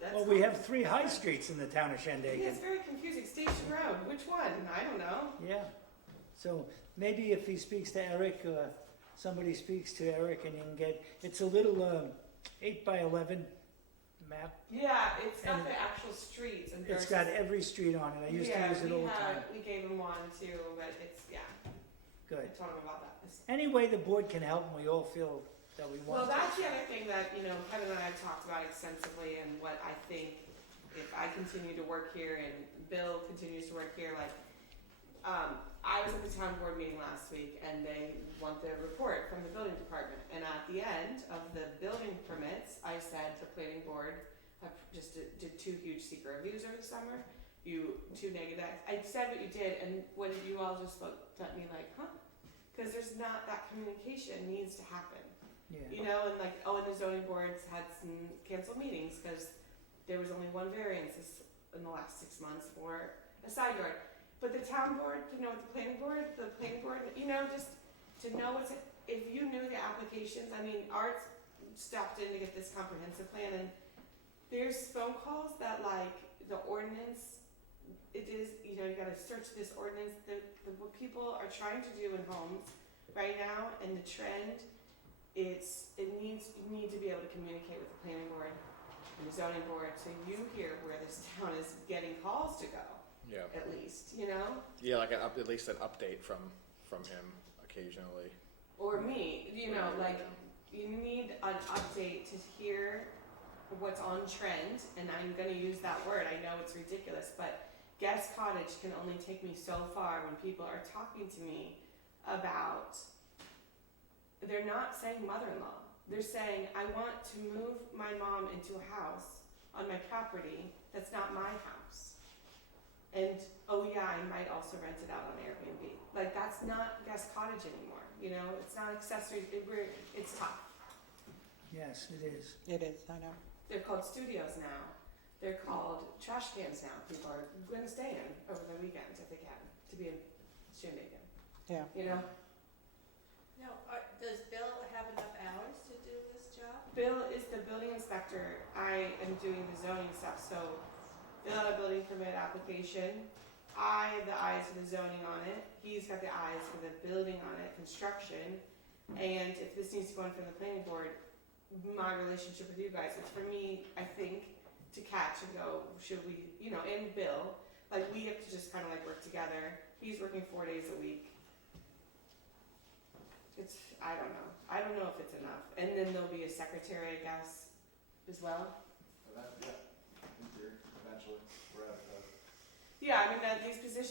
That's Well, we have 3 high streets in the town of Yeah, Shandaken. it's very confusing. Station Road, which one? I don't know. Yeah, so maybe if he speaks to Eric, somebody speaks to Eric and you can get, it's a little 8 by 11 map. Yeah, it's got And the actual streets and It's got every street on it, I used to use it all the time. We gave him one too, but it's, I Good. told him about that. Any way the board can help and we all feel that we Well, want to. that's the other thing that, Kevin and I have talked about extensively, and what I think, if I continue to work here and Bill continues to work here, I was at the town board meeting last week, and they want the report from the building department, and at the end of the building permits, I said to planning board, I just did 2 huge secret reviews over the summer, 2 negative, I said what you did, and when you all just looked at me like, huh? Because there's not, that communication needs to happen. Yeah. And and the zoning boards had some canceled meetings because there was only 1 variance in the last 6 months for a side yard. But the town board, the planning board, just to know if you knew the applications, Art stopped in to get this comprehensive plan, and there's phone calls that the ordinance, it is, you gotta search this ordinance, what people are trying to do in homes right now, and the trend, you need to be able to communicate with the planning board and the zoning board, so you hear where this town is getting calls to go, Yeah. at least, Yeah, like at least an update from him occasionally. Or me, you need an update to hear what's on trend, and I'm gonna use that word, I know it's ridiculous, but guest cottage can only take me so far when people are talking to me about, they're not saying mother-in-law, they're saying, I want to move my mom into a house on my property that's not my house. And, oh yeah, I might also rent it out on Airbnb. That's not guest cottage anymore, it's not accessory, it's tough. Yes, it is. It is, I know. They're called studios now. They're called trash cans now. People are going to stay in over the weekends if they can, to be in Shandaken. Yeah. Now, does Bill have enough hours to do this job? Bill is the building inspector. I am doing the zoning stuff. So fill out a building permit application. I have the eyes for the zoning on it. He's got the eyes for the building on it, construction. And if this needs to go in from the planning board, my relationship with you guys, it's for me, I think, to catch and go, should we, and Bill, we have to just kind of work together. He's working 4 days a week. I don't know. I don't know if it's enough. And then there'll be a secretary, I guess, as well. In theory, eventually, we're at Yeah,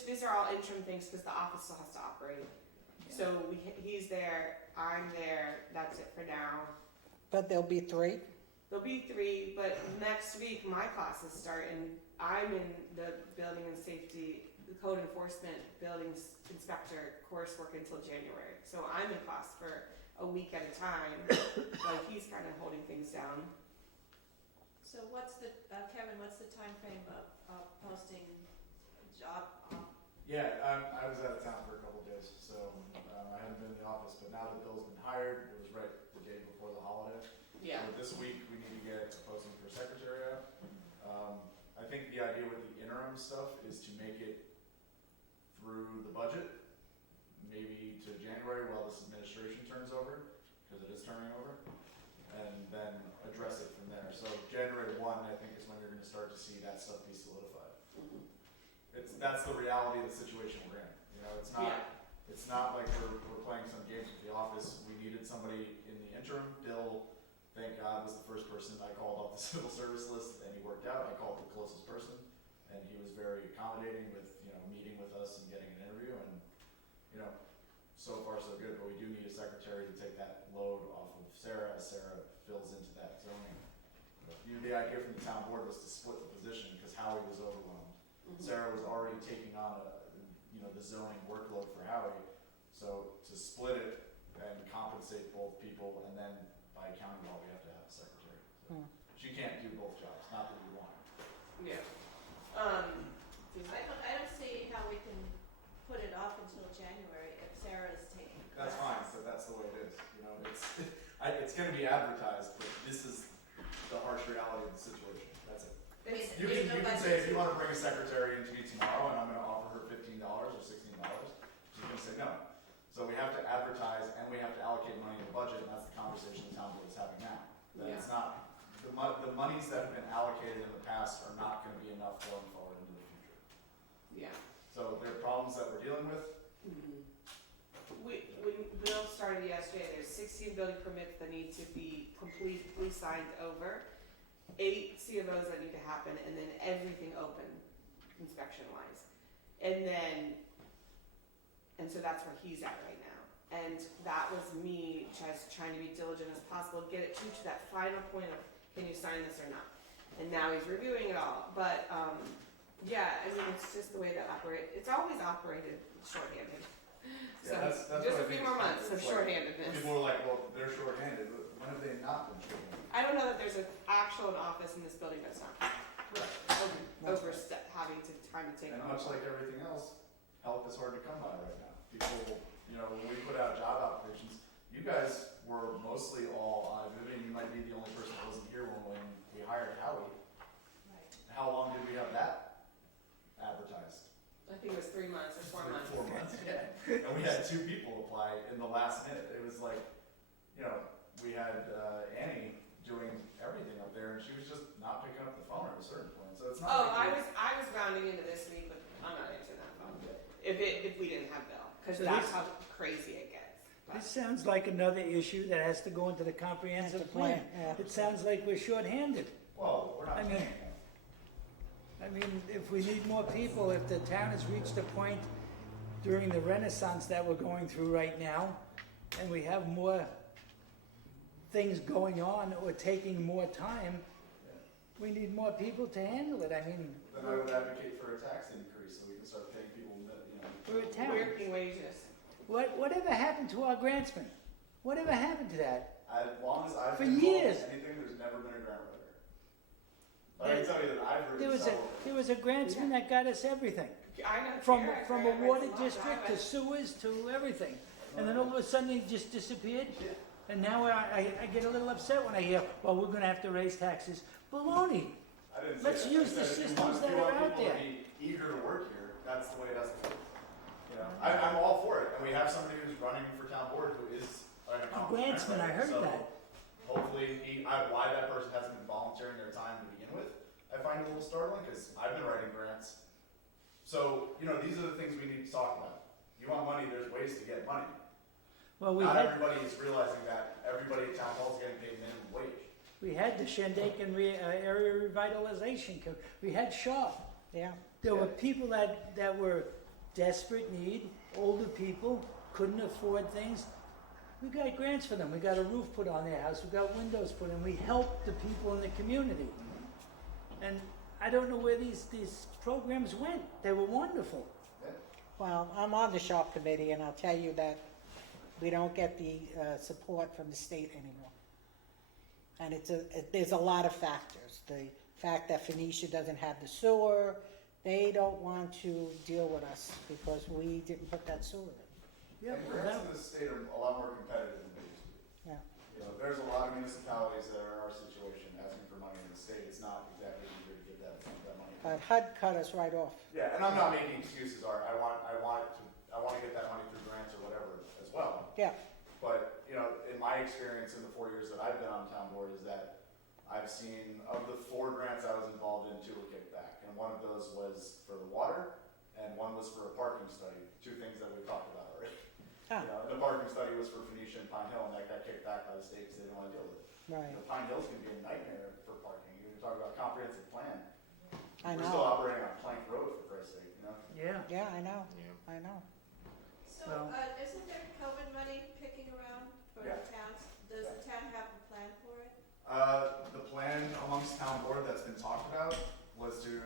these are all interim things because the office still has to operate. Yeah. So he's there, I'm there, that's it for now. But there'll be 3? There'll be 3, but next week my classes start, and I'm in the building and safety, the code enforcement buildings inspector coursework until January. So I'm in class for a week at a time. He's kind of holding things down. So Kevin, what's the timeframe of posting job? Yeah, I was out of town for a couple of days, so I haven't been in the office, but now that Bill's been hired, it was right the day before the holiday. Yeah. So this week, we need to get a posting for secretary out. I think the idea with the interim stuff is to make it through the budget, maybe to January while this administration turns over, because it is turning over, and then address it from there. So January 1, I think, is when you're gonna start to see that stuff be solidified. That's the reality of the situation we're in. It's not like we're playing some games with the office. We needed somebody in the interim. Bill, thank God, was the first person I called off the civil service list, and he worked out. I called the closest person, and he was very accommodating with, meeting with us and getting an interview, and, so far so good, but we do need a secretary to take that load off of Sarah as Sarah fills into that zoning. The idea from the town board was to split the position because Howie was overwhelmed. Sarah was already taking on the zoning workload for Howie, so to split it and compensate both people, and then by county law, we have to have a secretary. So she can't do both jobs, not that we want. Yeah. I don't see how we can put it off until January if Sarah is taking That's classes. fine, but that's the way it is. It's going to be advertised, but this is the harsh reality of the situation. That's it. It's- You There's can, no you can budget. say, if you wanna bring a secretary in to me tomorrow, and I'm gonna offer her $15 or $16, she's gonna say no. So we have to advertise, and we have to allocate money in the budget, and that's the conversation the town board is having now. That it's not, the monies that have been allocated in the past are not gonna be enough going forward into the future. Yeah. So there are problems that we're dealing with. When Bill started yesterday, there's 16 building permits that need to be completely signed over, 8 CFOs that need to happen, and then everything open, inspection-wise. And so that's where he's at right now. And that was me just trying to be diligent as possible, get it to that final point of, can you sign this or not? And now he's reviewing it all, but, yeah, I mean, it's just the way that it's always operated shorthanded. So, Yeah, that's what just I a few think more is months of like, shorthandedness. People are like, well, they're shorthanded, but when have they not been shorthanded? I don't know that there's an actual office in this building that's not having to, trying to take And on. much like everything else, help is hard to come by right now. People, when we put out job applications, you guys were mostly all, Vivian, you might be the only person that wasn't here when we hired Howie. Right. How long did we have that advertised? I think it was 3 months or 4 months. 4 months, yeah. And we had 2 people apply in the last minute. It was like, we had Annie doing everything up there, and she was just not picking up the phone at a certain point. So it's not. Oh, like I was rounding into this week, but I'm not answering that phone. If we didn't have Bill, because So that's this- how crazy it gets. But- This sounds like another issue that has to go into the comprehensive Comprehensive plan, plan. yeah. It sounds like we're shorthanded. Well, we're not I mean- paying them. I mean, if we need more people, if the town has reached a point during the renaissance that we're going through right now, and we have more things going on or taking more time, we need more people to handle it. I mean, Then I would advocate for a tax increase so we can start paying people, we're a town. Working wages. Whatever happened to our grantsmen? Whatever happened to that? As long as I've For been involved years. in anything, there's never been a grant writer. But I can tell you that I've heard There was several. there was a grantsman that got us everything. I know. From Jared, a right? water It's a lot district to of sewers to everything. And then all of a sudden he just disappeared. And now I get a little upset when I hear, well, we're gonna have to raise taxes. Baloney. I didn't say Let's that. use I the said if you systems want- that if you are want out people to there. be eager to work here, that's the way it has to be. I'm all for it, and we have somebody who's running for town board who is an A accomplished grantsman, I heard so that. Hopefully, why that person hasn't been volunteering their time to begin with, I find a little startling, because I've been writing grants. So, these are the things we need to talk about. You want money, there's ways to get money. Well, we Not had everybody is realizing that everybody at town hall is getting paid minimum wage. the Shandaken area revitalization. We had Shaw. Yeah. There were people that were desperate need, older people, couldn't afford things. We got grants for them. We got a roof put on their house. We got windows put in. We helped the people in the community. And I don't know where these programs went. They were wonderful. Well, I'm on the shop committee, and I'll tell you that we don't get the support from the state anymore. And there's a lot of factors. The fact that Phoenicia doesn't have the sewer, they don't want to deal with us because we didn't put that sewer in. Yeah, And grants in the state are a lot more competitive than they used to be. Yeah. There's a lot of municipalities that are in our situation asking for money in the state. It's not exactly eager to get that money. But HUD cut us right off. Yeah, and I'm not making excuses, Art. I want to get that money through grants or whatever as well. Yeah. But, in my experience in the 4 years that I've been on town board is that I've seen, of the 4 grants I was involved in, 2 were kicked back. And one of those was for the water, and one was for a parking study, 2 things that we've talked about already. Ah. The parking study was for Phoenicia and Pine Hill, and that got kicked back by the state because they didn't want to deal with it. Right. Pine Hill's gonna be a nightmare for parking. You talk about comprehensive plan. I We're still know. operating on Plank Road, for Christ's sake, Yeah. Yeah, I know. Yeah. I know. So, Well- isn't there COVID money kicking around for Yeah. the towns? Does the town have a plan for it? The plan amongst town board that's been talked about was to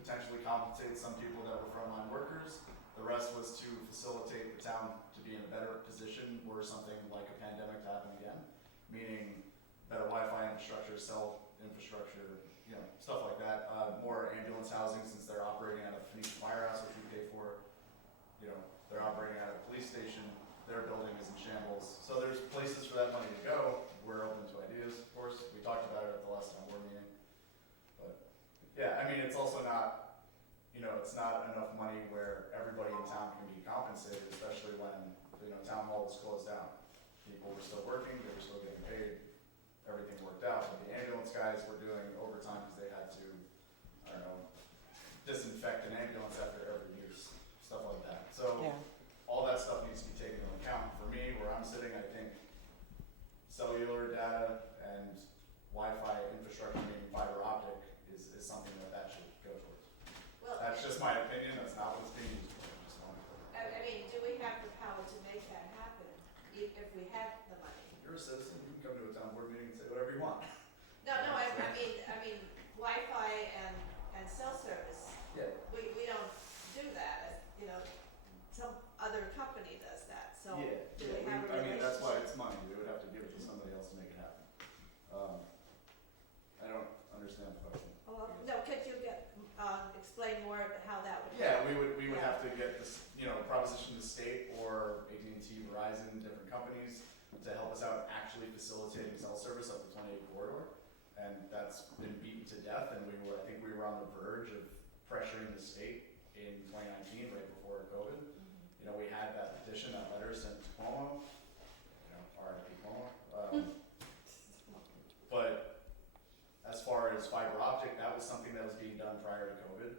potentially compensate some people that were frontline workers. The rest was to facilitate the town to be in a better position were something like a pandemic to happen again, meaning better Wi-Fi infrastructure, cell infrastructure, stuff like that. More ambulance housing since they're operating out of Phoenicia Firehouse, which we pay for. They're operating out of a police station. Their building is in shambles. So there's places for that money to go. We're open to ideas, of course. We talked about it at the last town board meeting. But it's not enough money where everybody in town can be compensated, especially when, town hall was closed down. People were still working, they were still getting paid, everything worked out. But the ambulance guys were doing overtime because they had to, disinfect an ambulance after every use, stuff like that. So Yeah. all that stuff needs to be taken into account. For me, where I'm sitting, I think cellular data and Wi-Fi infrastructure, meaning fiber optic, is something that should go towards. Well, That's just my opinion, that's not what's being used for. Just wanted to- I mean, do we have the power to make that happen if we had the money? You're a citizen, you can come to a town board meeting and say whatever you want. No, I mean, Wi-Fi and cell service, Yeah. we don't do that, some other company does that, so do we have a relationship? That's why it's money, we would have to give it to somebody else to make it happen. I don't understand the question. Well, no, could you explain more of how that would? Yeah, we would Yeah. have to get this, proposition to state or AT&T, Verizon, different companies to help us out actually facilitating cell service up the 28 corridor. And that's been beaten to death, and I think we were on the verge of pressuring the state in 2019, right before COVID. We had that petition, that letter sent to Cuomo, RIP Cuomo. But as far as fiber optic, that was something that was being done prior to COVID,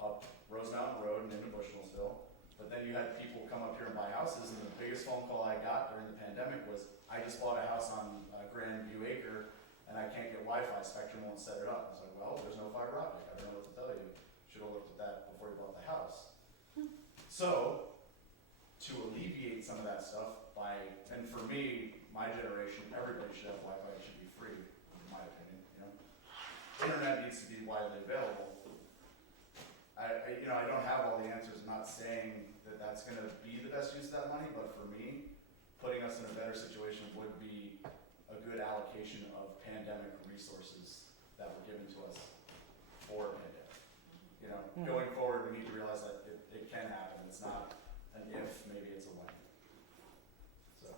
up Rose Mountain Road and into Bushnellsville. But then you had people come up here and buy houses, and the biggest phone call I got during the pandemic was, I just bought a house on Grandview Acre, and I can't get Wi-Fi, Spectrum won't set it up. I was like, well, there's no fiber optic, I don't know what to tell you. Should have looked at that before you bought the house. So, to alleviate some of that stuff and for me, my generation, everybody should have Wi-Fi, it should be free, in my opinion, Internet needs to be widely available. I don't have all the answers, I'm not saying that that's gonna be the best use of that money, but for me, putting us in a better situation would be a good allocation of pandemic resources that were given to us for a pandemic. Going forward, we need to realize that it can happen, it's not an if, maybe it's a when. So,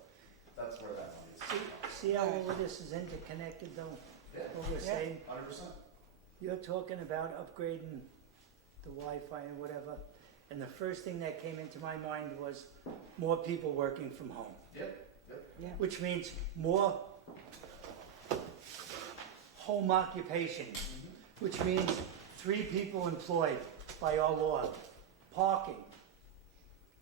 that's where that money is. See how all of this is interconnected though? Yeah. What we're Yeah. saying? 100%. You're talking about upgrading the Wi-Fi and whatever, and the first thing that came into my mind was more people working from home. Yep. Which means more home occupation, which means 3 people employed by our law, parking,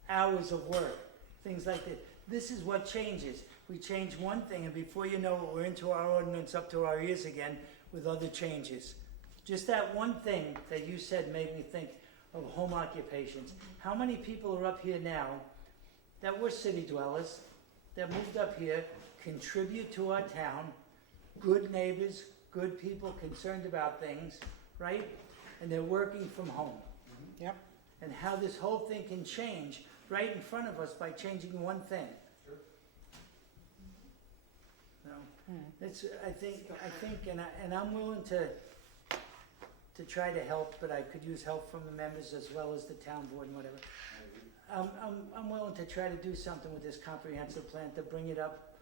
hours of work, things like that. This is what changes. We change one thing, and before you know it, we're into our ordinance up to our ears again with other changes. Just that one thing that you said made me think of home occupations. How many people are up here now that were city dwellers, that moved up here, contribute to our town, good neighbors, good people concerned about things, right? And they're working from home. Yep. And how this whole thing can change right in front of us by changing one thing. Sure. No, it's, I think, and I'm willing to try to help, but I could use help from the members as well as the town board and whatever. I'm willing to try to do something with this comprehensive plan to bring it up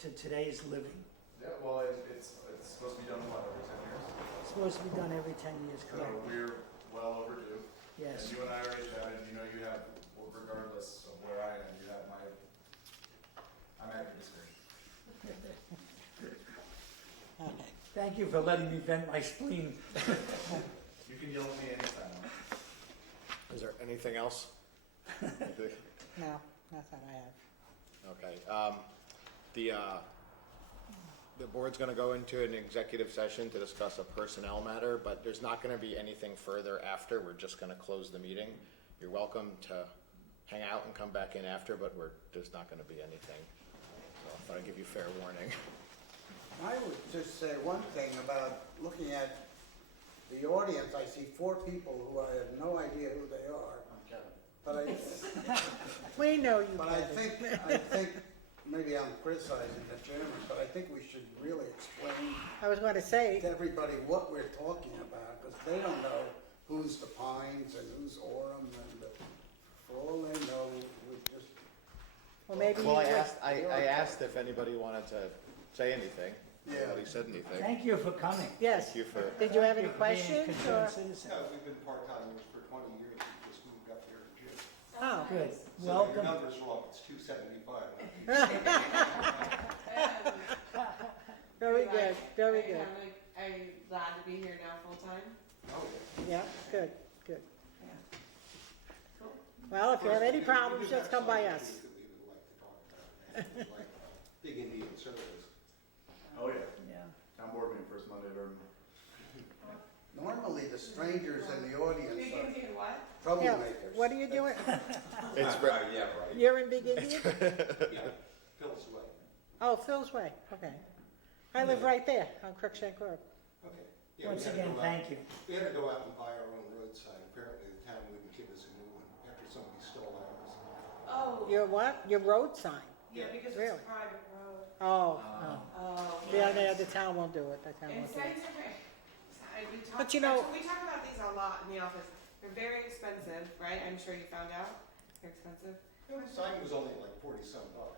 to today's living. Yeah, well, it's supposed to be done, what, every 10 years? It's supposed to be done every 10 years, So correct? we're well overdue. Yes. And you and I already chatted, you have, well, regardless of where I am, you have I'm at your discretion. Okay. Thank you for letting me vent my spleen. You can yell at me anytime. Is there anything else? No, not that I have. Okay, the board's gonna go into an executive session to discuss a personnel matter, but there's not gonna be anything further after, we're just gonna close the meeting. You're welcome to hang out and come back in after, but there's not gonna be anything. So I thought I'd give you fair warning. I would just say one thing about looking at the audience. I see 4 people who I have no idea who they are. I'm Kevin. But We know you, but I Kevin. think maybe I'm criticizing the chairman, but I think we should really explain I was going to say, to everybody what we're talking about, because they don't know who's the Pines and who's Orem, and for all they know, we just. well, maybe. Well, you I asked if anybody wanted to say anything. Yeah. Nobody said anything. Thank you for coming. Yes. Thank you for. Did you have any Thank you for being a questions? concerned Or? citizen. Yeah, we've been part-time for 20 years. Oh, Good. So your Welcome. number's wrong, it's 275. very good, very good. Are you glad to be here now full-time? Oh, Yeah, good, good. Cool. Well, if you have any problems, We do just have come by some us. issues that we would like to talk about, like Big Indian service. Oh, yeah. Yeah. Town board meeting first Monday of every month. Normally, the strangers in the audience Big are Indian what? Yeah, troublemakers. what are you doing? It's, Yeah, right. You're in Big Indian? Yeah, Phil's way. Oh, Phil's Way, okay. I live right there on Crookshank Road. Okay. Yeah, we Once had to again, go out- thank you. We had to go out and buy our own road sign. Apparently, the town wouldn't give us a new one after somebody stole ours. Oh, Your what? Your road sign? yeah, because Really? it's a private road. Oh, no. Oh. Yeah, the town won't do it, the town And won't do it. signs are very, we talk, But you know- actually, we talk about these a lot in the office. They're very expensive, right? I'm sure you found out. They're expensive. The sign was only like $40-some. Oh,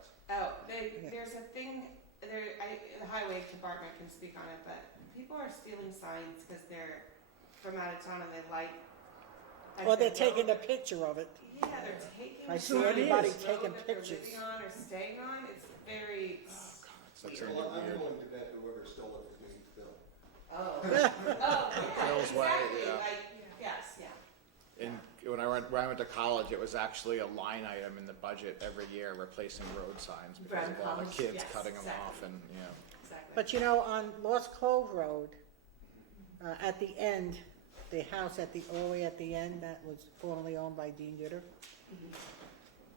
Yeah. there's a thing, the highway department can speak on it, but people are stealing signs because they're from out of town and they like. Or they're taking a picture of it. Yeah, they're taking. I see signs anybody of the taking road that they're pictures. living on or staying on. It's very. that's weird. Well, I'm weird. willing to bet whoever stole it was named Phil. Oh. Oh, yeah, Phil's way, exactly. yeah. Like, yes, yeah. When I went to college, it was actually a line item in the budget every year, replacing road signs because of all the College, kids yes, cutting them exactly. off and, yeah. Exactly. But you know, on Lost Clove Road, at the end, the house all the way at the end that was formerly owned by Dean Gooder,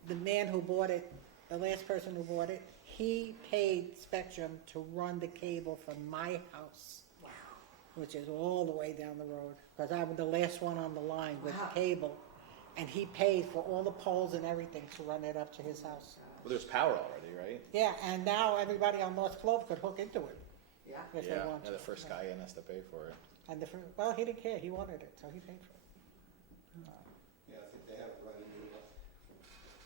the man who bought it, the last person who bought it, he paid Spectrum to run the cable from my house, which is all the way down the road, because I was the last one on the line with Wow. the cable, and he paid for all the poles and everything to run it up to his house. Well, there's power already, right? Yeah, and now everybody on Lost Clove could hook into it Yeah. if they want to. The first guy in has to pay for it. And well, he didn't care, he wanted it, so he paid for it. Yeah, I think they had to run a new one.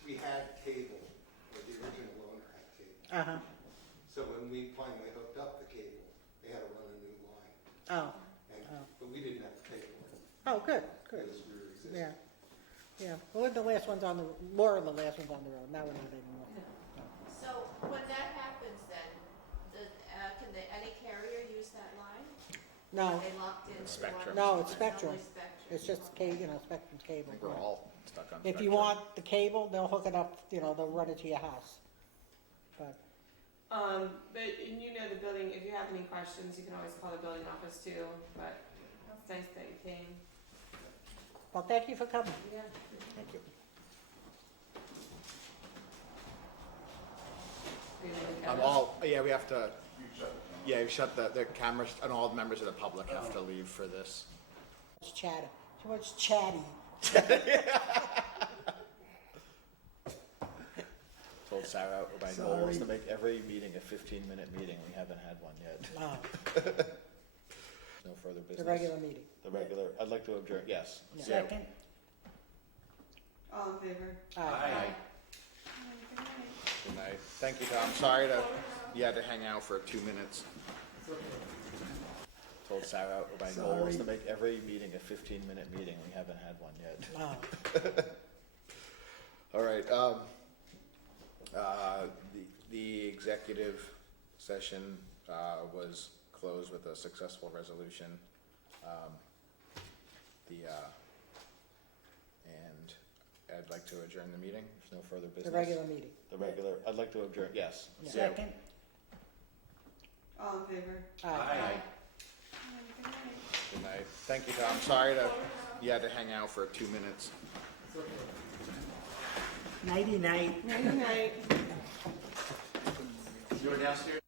We had cable, or the original owner had cable. Uh-huh, So when we finally hooked up the cable, they had to run a new line. oh, And, Oh. but we didn't have to pay for it oh, good, good, because we were existing. yeah. Yeah, well, we're the last ones on the, more of the last ones on the road, now we're not anymore. So when that happens then, can any carrier use that line? No, They locked in? Spectrum. No, it's Spectrum. Only Spectrum. it's just Spectrum's cable. We're all stuck on If you Spectrum. want the cable, they'll hook it up, they'll run it to your house. But, But, and you know the building, if you have any questions, you can always call the building office too, but it's nice that you came. well, thank you for coming. Yeah. Thank you. We have to, you shut the cameras, and all the members of the public have to leave for this. It's chatty, too much chatty. Told Sarah my goal is to make every meeting a 15-minute meeting. We haven't had one yet. Oh, No further business. the regular meeting. The regular, I'd like to adjourn, yes. Yeah. Second. All in favor? Aye. Good night. Thank you, Tom. Sorry you had to hang out for 2 minutes. Told Sarah my goal is to make every meeting a 15-minute meeting. We haven't had one yet. Oh, All right, the executive session, was closed with a successful resolution. And I'd like to adjourn the meeting, if no further business. the regular meeting. The regular, I'd like to adjourn, yes. Yeah. Yeah. Second. All in favor? Aye. Good night. Thank you, Tom. Sorry you had to hang out for 2 minutes. Nighty night. Night, night. You were downstairs?